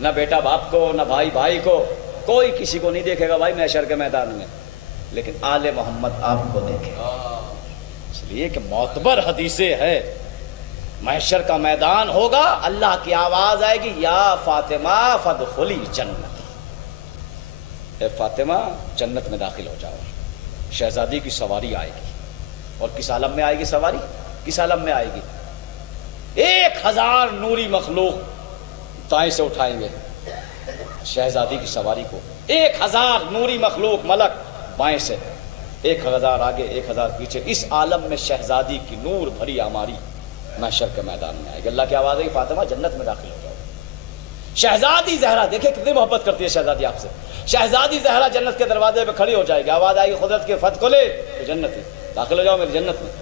نہ بیٹا باپ کو، نہ بھائی بھائی کو، کوئی کسی کو نہیں دیکھے گا بھائی محشر کے میدان میں، لیکن آل محمد آپ کو دیکھے گا۔ اس لیے کہ معتبر حدیثیں ہے، محشر کا میدان ہوگا، اللہ کی آواز آئے گی یا فاطمہ فادخلی جنت، اے فاطمہ جنت میں داخل ہو جاؤ۔ شہزادی کی سواری آئے گی، اور کس عالم میں آئے گی سواری، کس عالم میں آئے گی؟ 1000 نوری مخلوق دائیں سے اٹھائیں گے شہزادی کی سواری کو، 1000 نوری مخلوق ملک بائیں سے، 1000 آگے 1000 پیچھے۔ اس عالم میں شہزادی کی نور بھری ہماری محشر کے میدان میں آئے گی، اللہ کی آواز ہے کہ فاطمہ جنت میں داخل ہو جاؤ۔ شہزادی زہرا، دیکھیں کتنی محبت کرتی ہے شہزادی آپ سے، شہزادی زہرا جنت کے دروازے پہ کھڑی ہو جائے گی، آواز آئے گی قدرت کے فتح کو لے تو جنت میں داخل ہو جاؤ میری جنت میں۔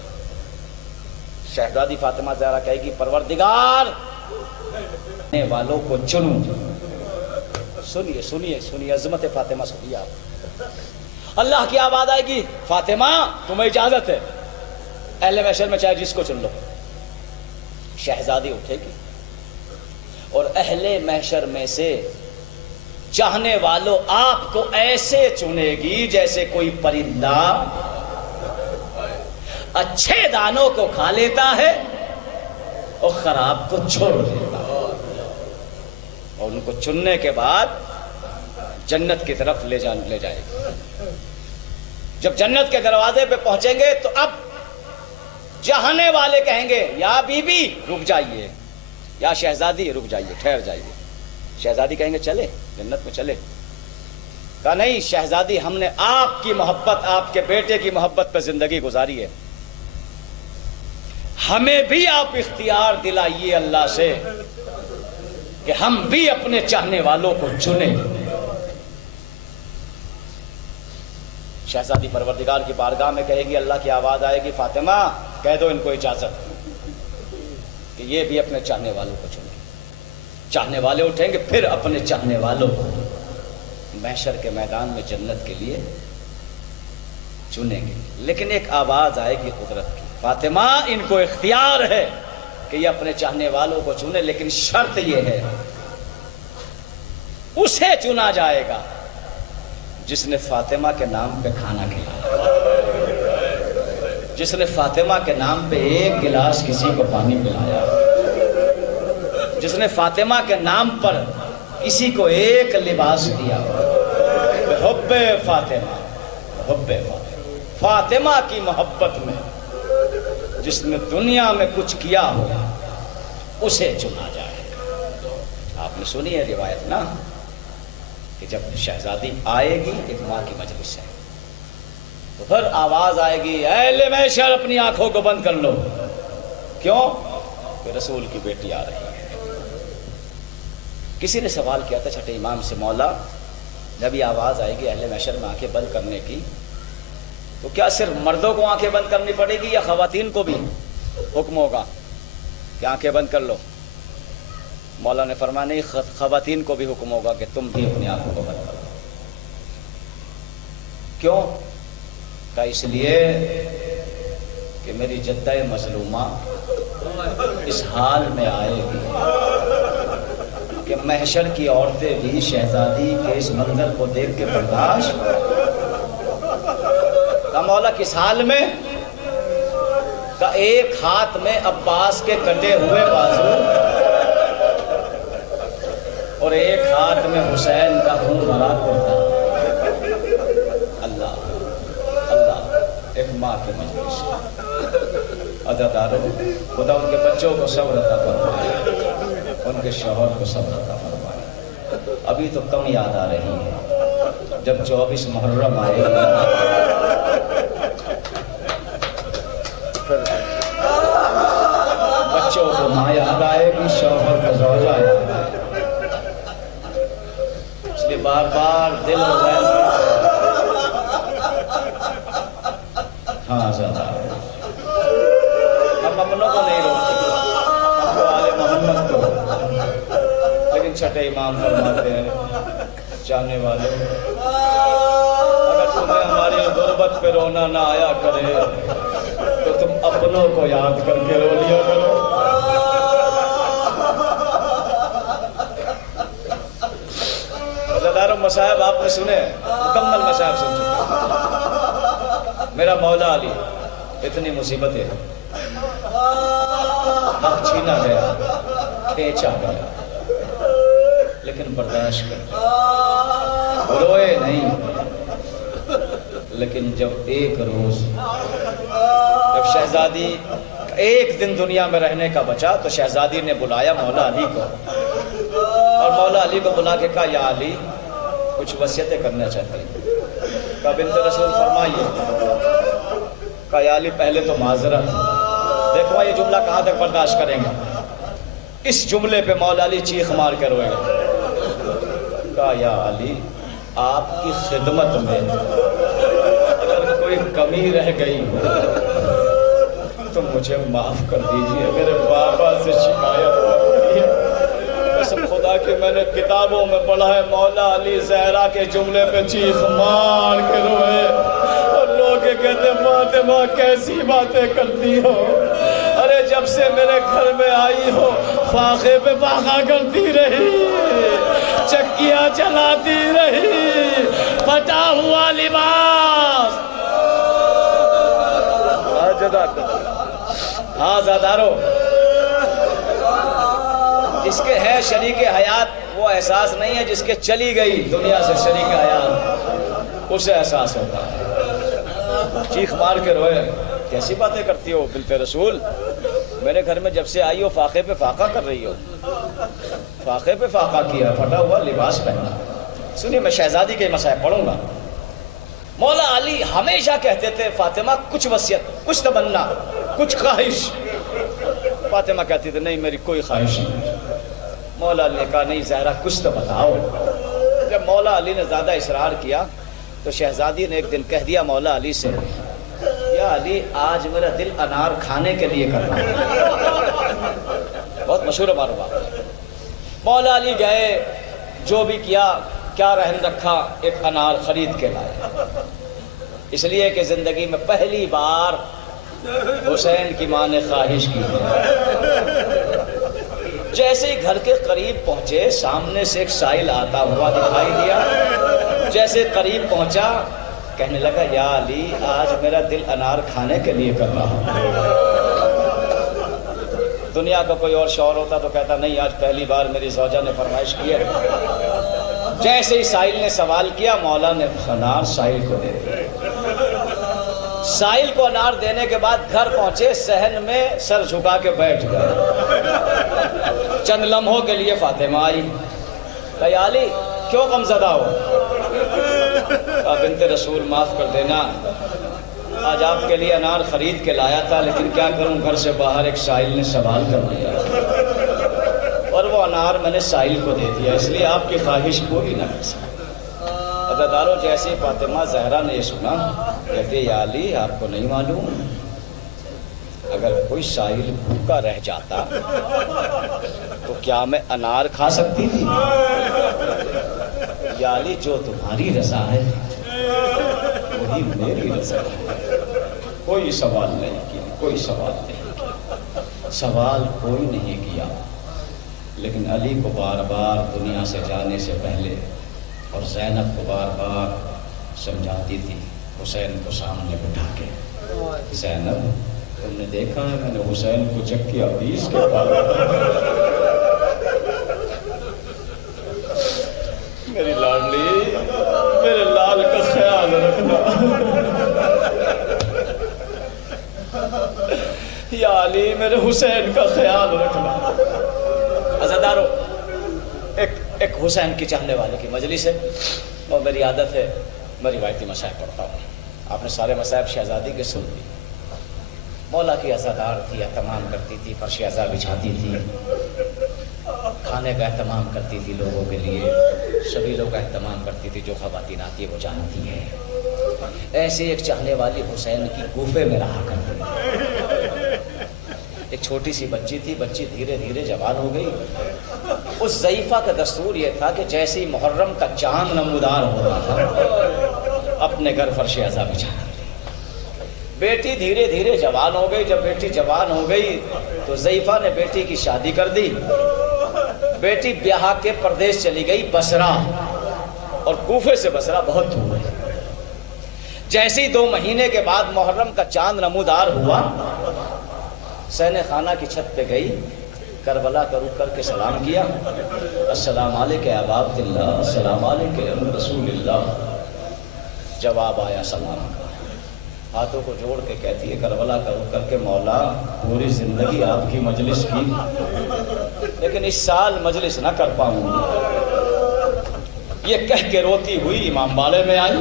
شہزادی فاطمہ زہرا کہے گی پروردگار والوں کو چنوں۔ سنیے سنیے سنیے عظمت فاطمہ سنیے آپ، اللہ کی آواز آئے گی فاطمہ تمہیں اجازت ہے، اہل محشر میں چاہے جس کو چن لو۔ شہزادی اٹھے گی اور اہل محشر میں سے چاہنے والوں آپ کو ایسے چنے گی جیسے کوئی پرندہ اچھے دانوں کو کھا لیتا ہے اور خراب کو چھوڑ دیتا ہے، اور ان کو چننے کے بعد جنت کی طرف لے جائے گی۔ جب جنت کے دروازے پہ پہنچیں گے تو اب چاہنے والے کہیں گے یا بی بی رک جائیے، یا شہزادی رک جائیے، ٹھہر جائیے۔ شہزادی کہیں گے چلے جنت میں چلے، کہا نہیں شہزادی ہم نے آپ کی محبت، آپ کے بیٹے کی محبت پہ زندگی گزاری ہے، ہمیں بھی آپ اختیار دلائیے اللہ سے کہ ہم بھی اپنے چاہنے والوں کو چنیں۔ شہزادی پروردگار کی بارگاہ میں کہے گی، اللہ کی آواز آئے گی فاطمہ کہہ دو ان کو اجازت کہ یہ بھی اپنے چاہنے والوں کو چنیں۔ چاہنے والے اٹھیں گے، پھر اپنے چاہنے والوں کو محشر کے میدان میں جنت کے لیے چنیں گے۔ لیکن ایک آواز آئے گی قدرت کی، فاطمہ ان کو اختیار ہے کہ یہ اپنے چاہنے والوں کو چنے، لیکن شرط یہ ہے اسے چنا جائے گا جس نے فاطمہ کے نام پہ کھانا کھلایا۔ جس نے فاطمہ کے نام پہ ایک گلاس کسی کو پانی پلایا، جس نے فاطمہ کے نام پر کسی کو ایک لباس دیا، حب فاطمہ، حب فاطمہ کی محبت میں جس نے دنیا میں کچھ کیا ہو اسے چنا جائے۔ آپ نے سنی ہے روایت نا کہ جب شہزادی آئے گی ایک ماں کی مجلس سے تو پھر آواز آئے گی، اے اہل محشر اپنی آنکھوں کو بند کر لو۔ کیوں؟ کہ رسول کی بیٹی آ رہی ہے۔ کسی نے سوال کیا تھا چھٹے امام سے، مولا جب یہ آواز آئے گی اہل محشر میں آنکھیں بند کرنے کی تو کیا صرف مردوں کو آنکھیں بند کرنی پڑے گی یا خواتین کو بھی حکم ہوگا کہ آنکھیں بند کر لو؟ مولا نے فرمایا نہیں، خواتین کو بھی حکم ہوگا کہ تم بھی اپنی آنکھوں کو بند کرو۔ کیوں؟ کہ اس لیے کہ میری جدہ مظلومہ اس حال میں آئے گی کہ محشر کی عورتیں بھی شہزادی کے اس منظر کو دیکھ کے برداشت۔ کہ مولا کس حال میں؟ کہ ایک ہاتھ میں عباس کے کٹے ہوئے بازو اور ایک ہاتھ میں حسین کا خون بھرا کرتا۔ اللہ اللہ، ایک ماں کی مجلس۔ عزادارو، خدا ان کے بچوں کو صبر عطا فرمائے، ان کے شوہر کو صبر عطا فرمائے۔ ابھی تو کم یاد آ رہی ہے، جب 24 محرم آئے بچوں کو ماں یاد آئے گی، شوہر کو زوجہ یاد آئے گی۔ اس لیے بار بار دل حسین ہاں زیادہ ہم اپنوں کو نہیں روکتے، ہم کو آل محمد کو، لیکن چھٹے امام فرماتے ہیں جانے والے اگر تمہیں ہماری غربت پہ رونا نہ آیا کرے تو تم اپنوں کو یاد کر کے رو لیا کرو۔ عزادارو، مصائب آپ نے سنے، مکمل مصائب سن چکے۔ میرا مولا علی، اتنی مصیبتیں، حق چھینا گیا، کھینچا گیا، لیکن برداشت کر، روئے نہیں۔ لیکن جب ایک روز جب شہزادی ایک دن دنیا میں رہنے کا بچا تو شہزادی نے بلایا مولا علی کو، اور مولا علی کو بلا کے کہا یا علی کچھ وصیتیں کرنا چاہتی ہیں۔ کہا بنت رسول فرمائیے۔ کہا یا علی پہلے تو معذرت، دیکھو یہ جملہ کہاں تک برداشت کریں گے؟ اس جملے پہ مولا علی چیخ مار کے روئے گا۔ کہا یا علی آپ کی خدمت میں اگر کوئی کمی رہ گئی تو مجھے معاف کر دیجئے، میرے بابا سے شکایت ہوئی ہے۔ قسم خدا کہ میں نے کتابوں میں پڑھا ہے مولا علی زہرا کے جملے پہ چیخ مار کے روئے، اور لوگ کہتے فاطمہ کیسی باتیں کرتی ہو، ارے جب سے میرے گھر میں آئی ہو فاقے پہ فاقہ کرتی رہی، چکیاں چلاتی رہی، پھٹا ہوا لباس۔ ہاں زادارو، جس کے ہے شریک حیات وہ احساس نہیں ہے، جس کے چلی گئی دنیا سے شریک حیات اسے احساس ہوتا ہے۔ چیخ مار کے روئے، کیسی باتیں کرتی ہو بنت رسول، میرے گھر میں جب سے آئی ہو فاقے پہ فاقہ کر رہی ہو، فاقے پہ فاقہ کیا، پھٹا ہوا لباس پہنا۔ سنیے میں شہزادی کے مسائل پڑھوں گا۔ مولا علی ہمیشہ کہتے تھے فاطمہ کچھ وصیت، کچھ تمنا، کچھ خواہش۔ فاطمہ کہتی تھی نہیں میری کوئی خواہش نہیں۔ مولا علی نے کہا نہیں زہرا کچھ تو بتاؤ۔ جب مولا علی نے زیادہ اصرار کیا تو شہزادی نے ایک دن کہہ دیا مولا علی سے، یا علی آج میرا دل انار کھانے کے لیے کر رہا ہے۔ بہت مشہور ہمارا بات۔ مولا علی گئے، جو بھی کیا رہن رکھا، ایک انار خرید کے لائے، اس لیے کہ زندگی میں پہلی بار حسین کی ماں نے خواہش کی ہے۔ جیسے ہی گھر کے قریب پہنچے سامنے سے ایک سائل آتا ہوا دکھائی دیا، جیسے قریب پہنچا کہنے لگا یا علی آج میرا دل انار کھانے کے لیے کر رہا. دنیا کا کوئی اور شوہر ہوتا تو کہتا نہیں آج پہلی بار میری زوجہ نے فرمائش کی ہے. جیسے ہی سائل نے سوال کیا مولا نے انار سائل کو دے دیا. سائل کو انار دینے کے بعد گھر پہنچے, صحن میں سر جھکا کے بیٹھ گئے. چند لمحوں کے لیے فاطمہ آئی. کہا یا علی کیوں غمزدہ ہو؟ کہا بنت رسول معاف کر دینا, آج آپ کے لیے انار خرید کے لایا تھا لیکن کیا کروں گھر سے باہر ایک سائل نے سوال کر دیا اور وہ انار میں نے سائل کو دے دیا, اس لیے آپ کی خواہش پوری نہ کر سکا. عزادارو جیسے فاطمہ زہرا نے یہ سنا کہتے یا علی آپ کو نہیں معلوم اگر کوئی سائل بھوکا رہ جاتا تو کیا میں انار کھا سکتی تھی؟ یا علی جو تمہاری رضا ہے وہی میری رضا ہے. کوئی سوال نہیں کیا, کوئی سوال نہیں کیا, سوال کوئی نہیں کیا. لیکن علی کو بار بار دنیا سے جانے سے پہلے اور زینب کو بار بار سمجھاتی تھی حسین کو سامنے بٹھا کے, زینب تم نے دیکھا ہے میں نے حسین کو چکی عبیس کے پاس. میری لاڈلی میرے لال کا خیال رکھنا. یا علی میرے حسین کا خیال رکھنا. عزادارو ایک حسین کی چاہنے والے کی مجلس ہے اور میری عادت ہے میں روایتی مصائب پڑھتا ہوں. آپ نے سارے مصائب شہزادی کے سن لی. مولا کی عزادار تھی, اہتمام کرتی تھی, فرش عزا بچھاتی تھی, کھانے کا اہتمام کرتی تھی لوگوں کے لیے, سبھی لوگ کا اہتمام کرتی تھی. جو خواتین آتی ہے وہ جانتی ہے. ایسے ایک چاہنے والی حسین کی کوفے میں رہا کرتی تھی. ایک چھوٹی سی بچی تھی, بچی دھیرے دھیرے جوان ہو گئی. اس ضعیفہ کا دستور یہ تھا کہ جیسے ہی محرم کا چاند نمودار ہو رہا تھا اپنے گھر فرش عزا بچھاتی تھی. بیٹی دھیرے دھیرے جوان ہو گئی. جب بیٹی جوان ہو گئی تو ضعیفہ نے بیٹی کی شادی کر دی. بیٹی بیاہ کے پردیش چلی گئی بصرہ, اور کوفے سے بصرہ بہت دور ہے. جیسے ہی 2 مہینے کے بعد محرم کا چاند نمودار ہوا سہن خانہ کی چھت پہ گئی, کربلا کا رخ کر کے سلام کیا, السلام علیکم یا ابا عبداللہ, السلام علیکم یا رسول اللہ. جواب آیا سلام کا. ہاتھوں کو جوڑ کے کہتی ہے کربلا کا رخ کر کے مولا پوری زندگی آپ کی مجلس کی لیکن اس سال مجلس نہ کر پاؤں گی. یہ کہہ کے روتی ہوئی امام باڑے میں آئی.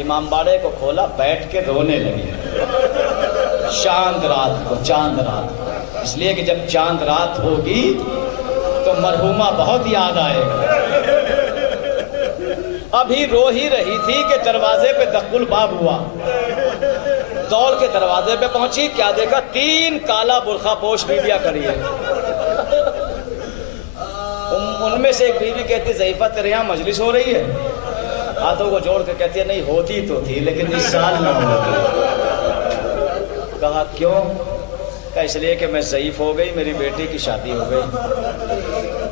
امام باڑے کو کھولا, بیٹھ کے رونے لگی. چاند رات کو, چاند رات کو, اس لیے کہ جب چاند رات ہوگی تو مرحومہ بہت یاد آئے گا. ابھی رو ہی رہی تھی کہ دروازے پہ دق الباب ہوا. دوڑ کے دروازے پہ پہنچی, کیا دیکھا 3 کالا برقع پوش بیویاں کھڑی ہے. ان میں سے ایک بیوی کہتی ضعیفہ تیرے یہاں مجلس ہو رہی ہے؟ ہاتھوں کو جوڑ کے کہتی ہے نہیں ہوتی تو تھی لیکن اس سال نہ ہوتی. کہا کیوں؟ کہا اس لیے کہ میں ضعیف ہو گئی, میری بیٹی کی شادی ہو گئی,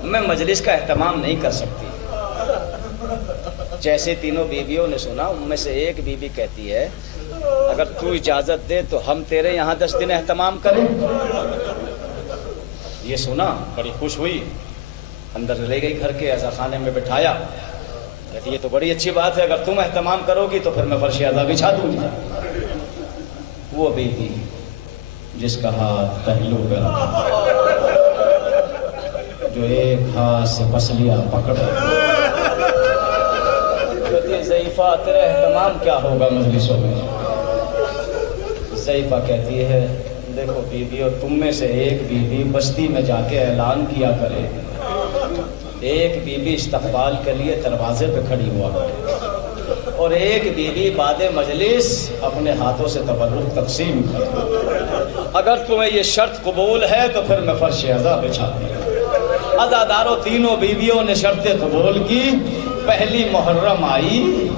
میں مجلس کا اہتمام نہیں کر سکتی. جیسے تینوں بیویوں نے سنا, ان میں سے ایک بیوی کہتی ہے اگر تو اجازت دے تو ہم تیرے یہاں 10 دن اہتمام کریں. یہ سنا بڑی خوش ہوئی, اندر لے گئی گھر کے عزا خانے میں بٹھایا. کہتی یہ تو بڑی اچھی بات ہے, اگر تم اہتمام کرو گی تو پھر میں فرش عزا بچھا دوں گی. وہ بیوی جس کا ہاتھ پہلو پہ رکھا, جو ایک ہاتھ سے پسلیاں پکڑ, کہتی ہے ضعیفہ تیرا اہتمام کیا ہوگا مجلسوں میں. ضعیفہ کہتی ہے دیکھو بیوی, اور تم میں سے ایک بیوی بستی میں جا کے اعلان کیا کرے, ایک بیوی استقبال کے لیے دروازے پہ کھڑی ہوا کرے, اور ایک بیوی بعد مجلس اپنے ہاتھوں سے تبرک تقسیم کرے. اگر تمہیں یہ شرط قبول ہے تو پھر میں فرش عزا بچھا دوں. عزاداروں تینوں بیویوں نے شرط قبول کی. پہلی محرم آئی,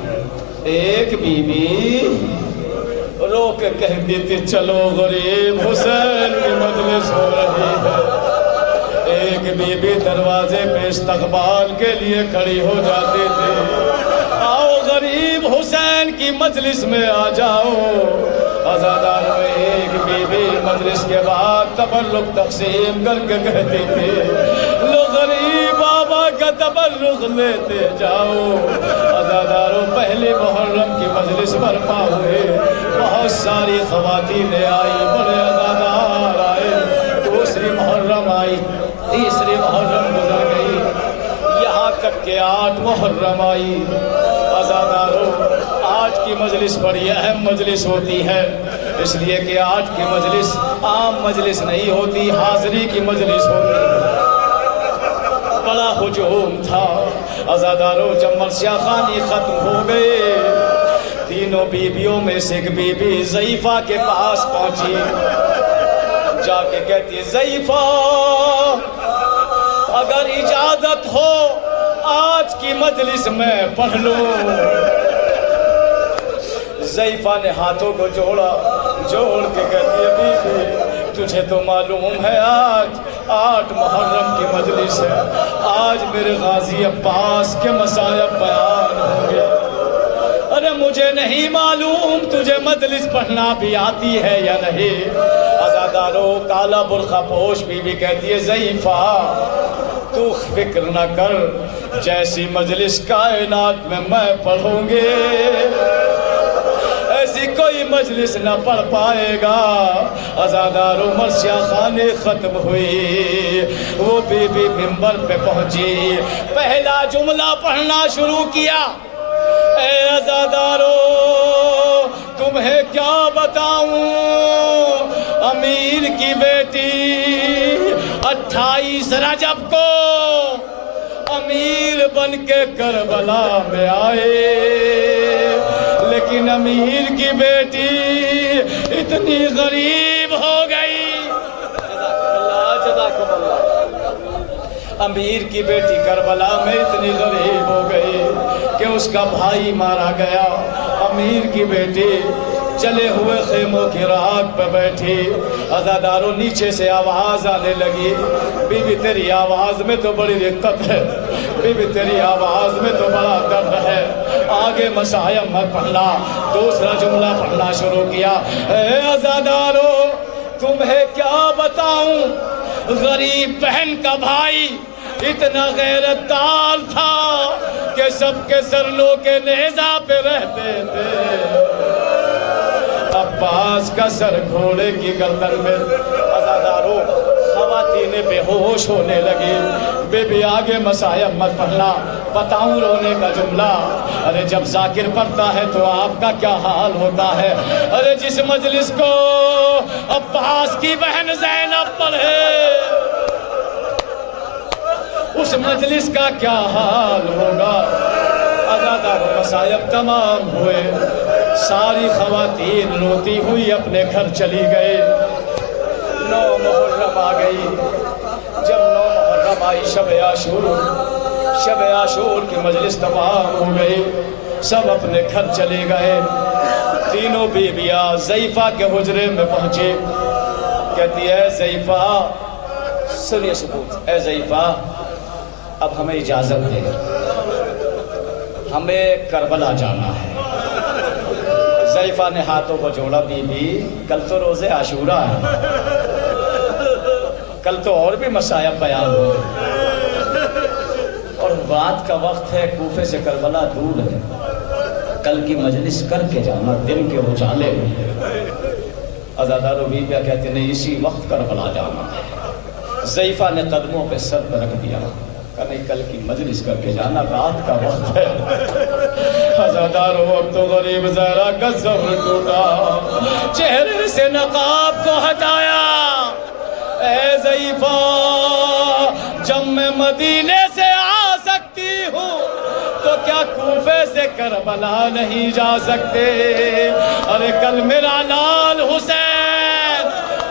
ایک بیوی رو کے کہتی تھی چلو غریب حسین کی مجلس ہو رہی ہے. ایک بیوی دروازے پہ استقبال کے لیے کھڑی ہو جاتی تھی, آؤ غریب حسین حسین کی مجلس میں آ جاؤ. عزاداروں ایک بی بی مجلس کے بعد تبرک تقسیم کر کے کہتی تھی لو غریب بابا کا تبرک لیتے جاؤ. عزاداروں پہلی محرم کی مجلس برپا ہوئے, بہت ساری خواتین آئی, بڑے عزادار آئے. دوسری محرم آئی, تیسری محرم گزر گئی, یہاں تک کہ 8 محرم آئی. عزاداروں آج کی مجلس بڑی اہم مجلس ہوتی ہے, اس لیے کہ آج کی مجلس عام مجلس نہیں ہوتی, حاضری کی مجلس ہوتی ہے. بڑا ہجوم تھا. عزاداروں جب مرثیہ خوانی ختم ہو گئے, تینوں بیویوں میں سے ایک بی بی ضعیفہ کے پاس پہنچی, جا کے کہتی ضعیفہ اگر اجازت ہو آج کی مجلس میں پڑھ لوں. ضعیفہ نے ہاتھوں کو جوڑ کے کہتی ہے بی بی تجھے تو معلوم ہے آج 8 محرم کی مجلس ہے, آج میرے غازی عباس کے مصائب بیان ہوں گے. ارے مجھے نہیں معلوم تجھے مجلس پڑھنا بھی آتی ہے یا نہیں. عزاداروں کالا برقع پوش بی بی کہتی ہے ضعیفہ تو فکر نہ کر, جیسی مجلس کائنات میں پڑھوں گے ایسی کوئی مجلس نہ پڑھ پائے گا. عزاداروں مرثیہ خوانی ختم ہوئی, وہ بی بی منبر پہ پہنچی, پہلا جملہ پڑھنا شروع کیا. اے عزاداروں تمہیں کیا بتاؤں, امیر کی بیٹی 28 رجب کو امیر بن کے کربلا میں آئے, لیکن امیر کی بیٹی اتنی غریب ہو گئی. امیر کی بیٹی کربلا میں اتنی غریب ہو گئی کہ اس کا بھائی مارا گیا. امیر کی بیٹی چلے ہوئے خیموں کی راکھ پہ بیٹھی. عزاداروں نیچے سے آواز آنے لگی, بی بی تیری آواز میں تو بڑی دقت ہے, بی بی تیری آواز میں تو بڑا درد ہے, آگے مصائب مت پڑھنا. دوسرا جملہ پڑھنا شروع کیا. اے عزاداروں تمہیں کیا بتاؤں, غریب بہن کا بھائی اتنا غیرت دار تھا کہ سب کے سرلوں کے نیزہ پہ رہتے تھے. عباس کا سر گھوڑے کی گردن میں. عزاداروں خواتین بے ہوش ہونے لگی. بے بی آگے مصائب مت پڑھنا, بتاؤں رونے کا جملہ. ارے جب ذاکر پڑھتا ہے تو آپ کا کیا حال ہوتا ہے. ارے جس مجلس کو عباس کی بہن زینب پڑھے اس مجلس کا کیا حال ہوگا. عزاداروں مصائب تمام ہوئے, ساری خواتین روتی ہوئی اپنے گھر چلی گئے. 9 محرم آ گئی. جب 9 محرم آئی شب عاشور کی مجلس تمام ہو گئی, سب اپنے گھر چلے گئے. تینوں بیویاں ضعیفہ کے حجرے میں پہنچے. کہتی ہے ضعیفہ سنیے ثبوت, اے ضعیفہ اب ہمیں اجازت دے, ہمیں کربلا جانا ہے. ضعیفہ نے ہاتھوں کو جوڑا, بی بی کل تو روزے عاشورہ ہے, کل تو اور بھی مصائب بیان ہو, اور رات کا وقت ہے, کوفے سے کربلا دور ہے, کل کی مجلس کر کے جانا, دن کے اجالے میں. عزاداروں بیویاں کہتے ہیں نہیں اسی وقت کربلا جانا ہے. ضعیفہ نے قدموں پہ سر پر رکھ دیا, کہ نہیں کل کی مجلس کر کے جانا, رات کا وقت ہے. عزاداروں اب تو غریب زہرا کا صبر ٹوٹا, چہرے سے نقاب کو ہٹایا. اے ضعیفہ جب میں مدینے سے آ سکتی ہوں تو کیا کوفے سے کربلا نہیں جا سکتے. ارے کل میرا لال حسین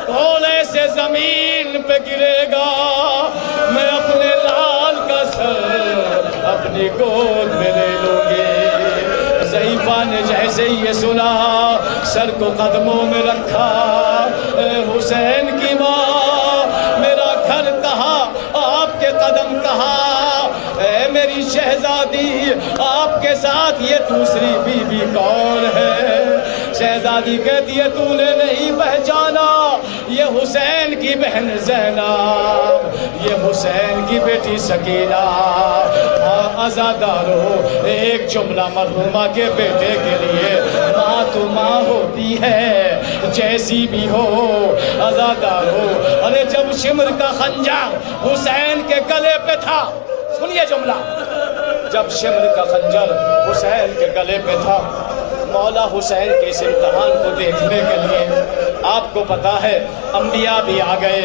گھوڑے سے زمین پہ گرے گا, میں اپنے لال کا سر اپنی گود میں لے لوں گی. ضعیفہ نے جیسے یہ سنا سر کو قدموں میں رکھا. اے حسین کی ماں میرا گھر کہاں, آپ کے قدم کہاں, اے میری شہزادی آپ کے ساتھ یہ دوسری بیوی کون ہے؟ شہزادی کہتی ہے تو نے نہیں پہچانا، یہ حسین کی بہن زینب، یہ حسین کی بیٹی سکینہ۔ ہاں عزادارو، ایک جملہ مرحومہ کے بیٹے کے لیے ماں تو ماں ہوتی ہے جیسی بھی ہو۔ عزادارو، ارے جب شمر کا خنجر حسین کے گلے پہ تھا، سنیے جملہ، جب شمر کا خنجر حسین کے گلے پہ تھا، مولا حسین کے اس امتحان کو دیکھنے کے لیے آپ کو پتا ہے انبیاء بھی آ گئے،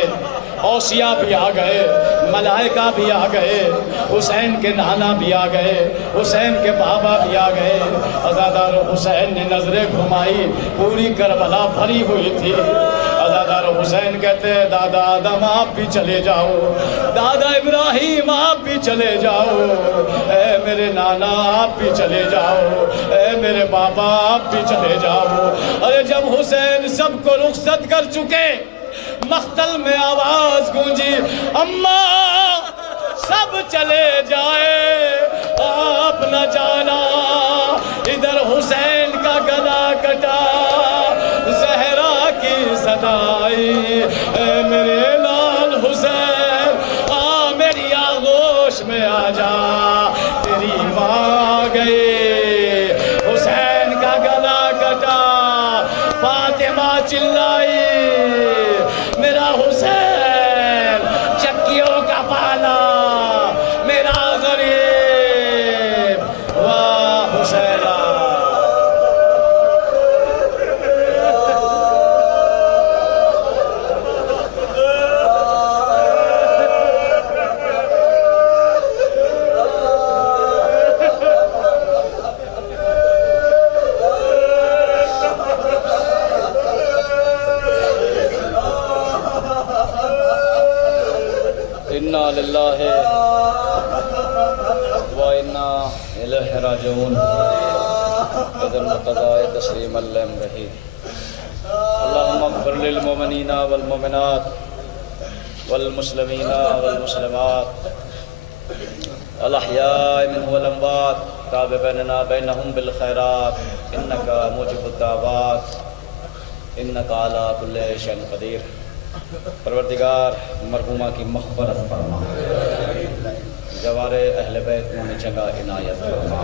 اوصیاء بھی آ گئے، ملائکہ بھی آ گئے، حسین کے نانا بھی آ گئے، حسین کے بابا بھی آ گئے۔ عزادار حسین نے نظریں گھمائی، پوری کربلا بھری ہوئی تھی۔ عزادار حسین کہتے ہیں دادا آدم آپ بھی چلے جاؤ، دادا ابراہیم آپ بھی چلے جاؤ، اے میرے نانا آپ بھی چلے جاؤ، اے میرے بابا آپ بھی چلے جاؤ۔ ارے جب حسین سب کو رخصت کر چکے، مقتل میں آواز گونجی، اماں سب چلے جائے آپ نہ جانا۔ ادھر حسین کا گلا کٹا، زہرا کی صدا آئی، اے میرے لال حسین آ میری آغوش میں آ جا، تیری ماں گئی۔ حسین کا گلا کٹا، فاطمہ چلائی، میرا حسین چکیوں کا پالا، میرا غریب، واہ حسینہ۔ انا للہ و انا الیہ راجعون۔ قدر قضاء تسلیم الامرہ۔ اللہم اغفر للمؤمنین والمؤمنات والمسلمین والمسلمات الاحیاء منهم والاموات، تاب بیننا بینہم بالخیرات، انکا موجب الدعوات، انکا علی کل شیء قدیر۔ پروردگار مرحومہ کی مغفرت فرما، جوار اہل بیت میں جگہ عنایت فرما،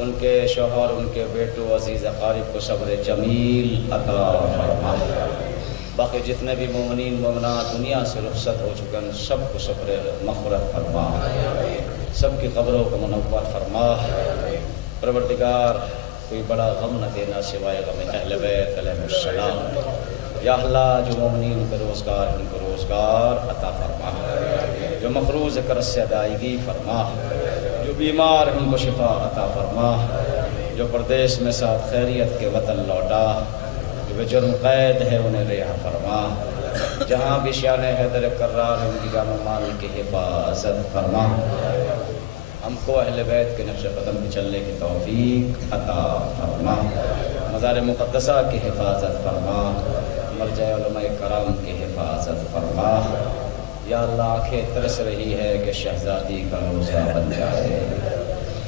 ان کے شوہر، ان کے بیٹوں، عزیز اقارب کو صبر جمیل عطا فرما۔ باقی جتنے بھی مومنین مومنات دنیا سے رخصت ہو چکے ہیں سب کو صبر مغفرت فرما، سب کی قبروں کو منور فرما۔ پروردگار کوئی بڑا غم نہ دینا سوائے غم اہل بیت علیہ السلام۔ یا اللہ جو مومنین کو روزگار ان کو روزگار عطا فرما، جو مقروض قرض سے ادائیگی فرما، جو بیمار ان کو شفا عطا فرما، جو پردیس میں ساتھ خیریت کے وطن لوٹا، جو بے جرم قید ہے انہیں رہا فرما، جہاں بھی شان حیدر کرار ان کی جان و مال کی حفاظت فرما۔ ہم کو اہل بیت کے نقش قدم پہ چلنے کی توفیق عطا فرما، مزار مقدسہ کی حفاظت فرما، مرجع علماء کرام کی حفاظت فرما۔ یا اللہ آنکھیں ترس رہی ہے کہ شہزادی کا روزہ بن جائے،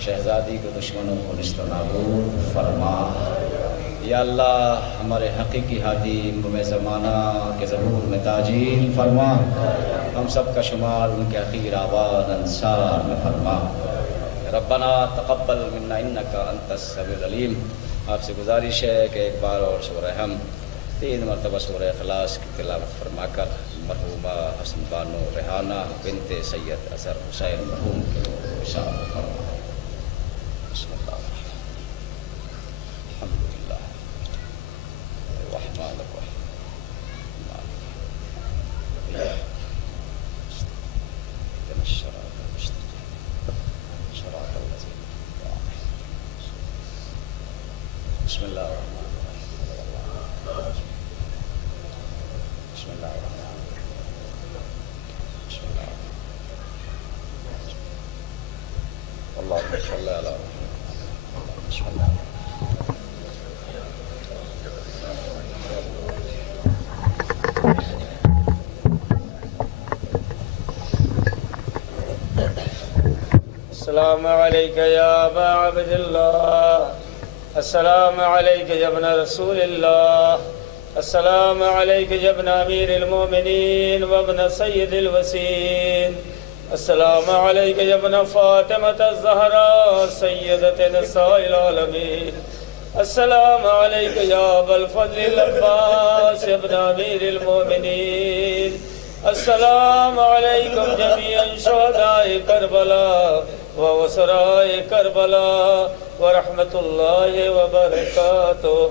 شہزادی کے دشمنوں کو نیست و نابود فرما۔ یا اللہ ہمارے حقیقی ہادی امام زمانہ کے ظہور میں تاجیل فرما، ہم سب کا شمار ان کے اخیر آباد انصار میں فرما۔ ربنا تقبل منا انکا انت السمیع العلیم۔ آپ سے گزارش ہے کہ ایک بار اور سورہ ہم 3 مرتبہ سورہ اخلاص کی تلاوت فرما کر مرحومہ حسن بانو ریحانہ بنت سید اظہر حسین مرحوم کے اشارہ فرما۔ بسم اللہ الحمدللہ الرحمن الرحیم اهدنا الصراط المستقيم صراط الذين أنعمت عليهم بسم اللہ الرحمن الرحیم بسم اللہ الرحمن الرحیم بسم اللہ اللہم صلی علی محمد بسم اللہ السلام عليك يا أبا عبد الله. السلام عليك يا ابن رسول الله. السلام عليك يا ابن أمير المؤمنين وابن سيد الوسيم. السلام عليك يا ابن فاطمة الزهراء سيدة نساء العالمين. السلام عليك يا أبا الفضل العباس يا ابن أمير المؤمنين. السلام عليكم جميعا شهداء كربلاء وأسراء كربلاء ورحمة الله وبركاته.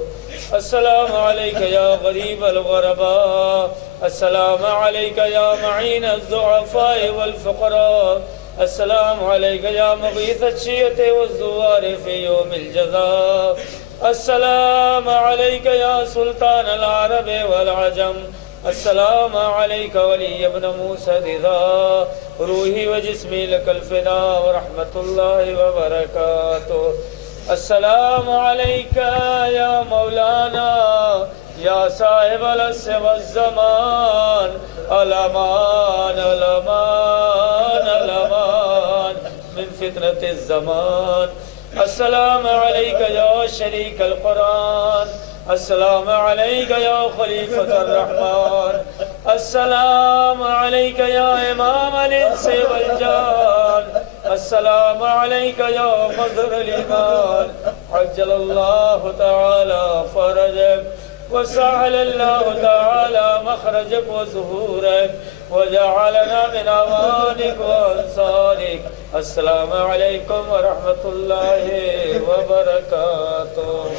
السلام عليك يا غريب الغرباء. السلام عليك يا معين الضعفاء والفقراء. السلام عليك يا مغيث الشية والزوار في يوم الجزاء. السلام عليك يا سلطان العرب والعجم. السلام عليك ولي ابن موسى رضا روحي وجسمي لك الفداء ورحمة الله وبركاته. السلام عليك يا مولانا يا صاحب العصر والزمان. الأمان الأمان الأمان من فتنة الزمان. السلام عليك يا شريك القرآن. السلام عليك يا خليفة الرحمن. السلام عليك يا إمام الإنس والجان. السلام عليك يا مظهر الإيمان. عجل الله تعالى فرجك وسهل الله تعالى مخرجك وظهورك وجعلنا من أمانك وأنصارك. السلام عليكم ورحمة الله وبركاته.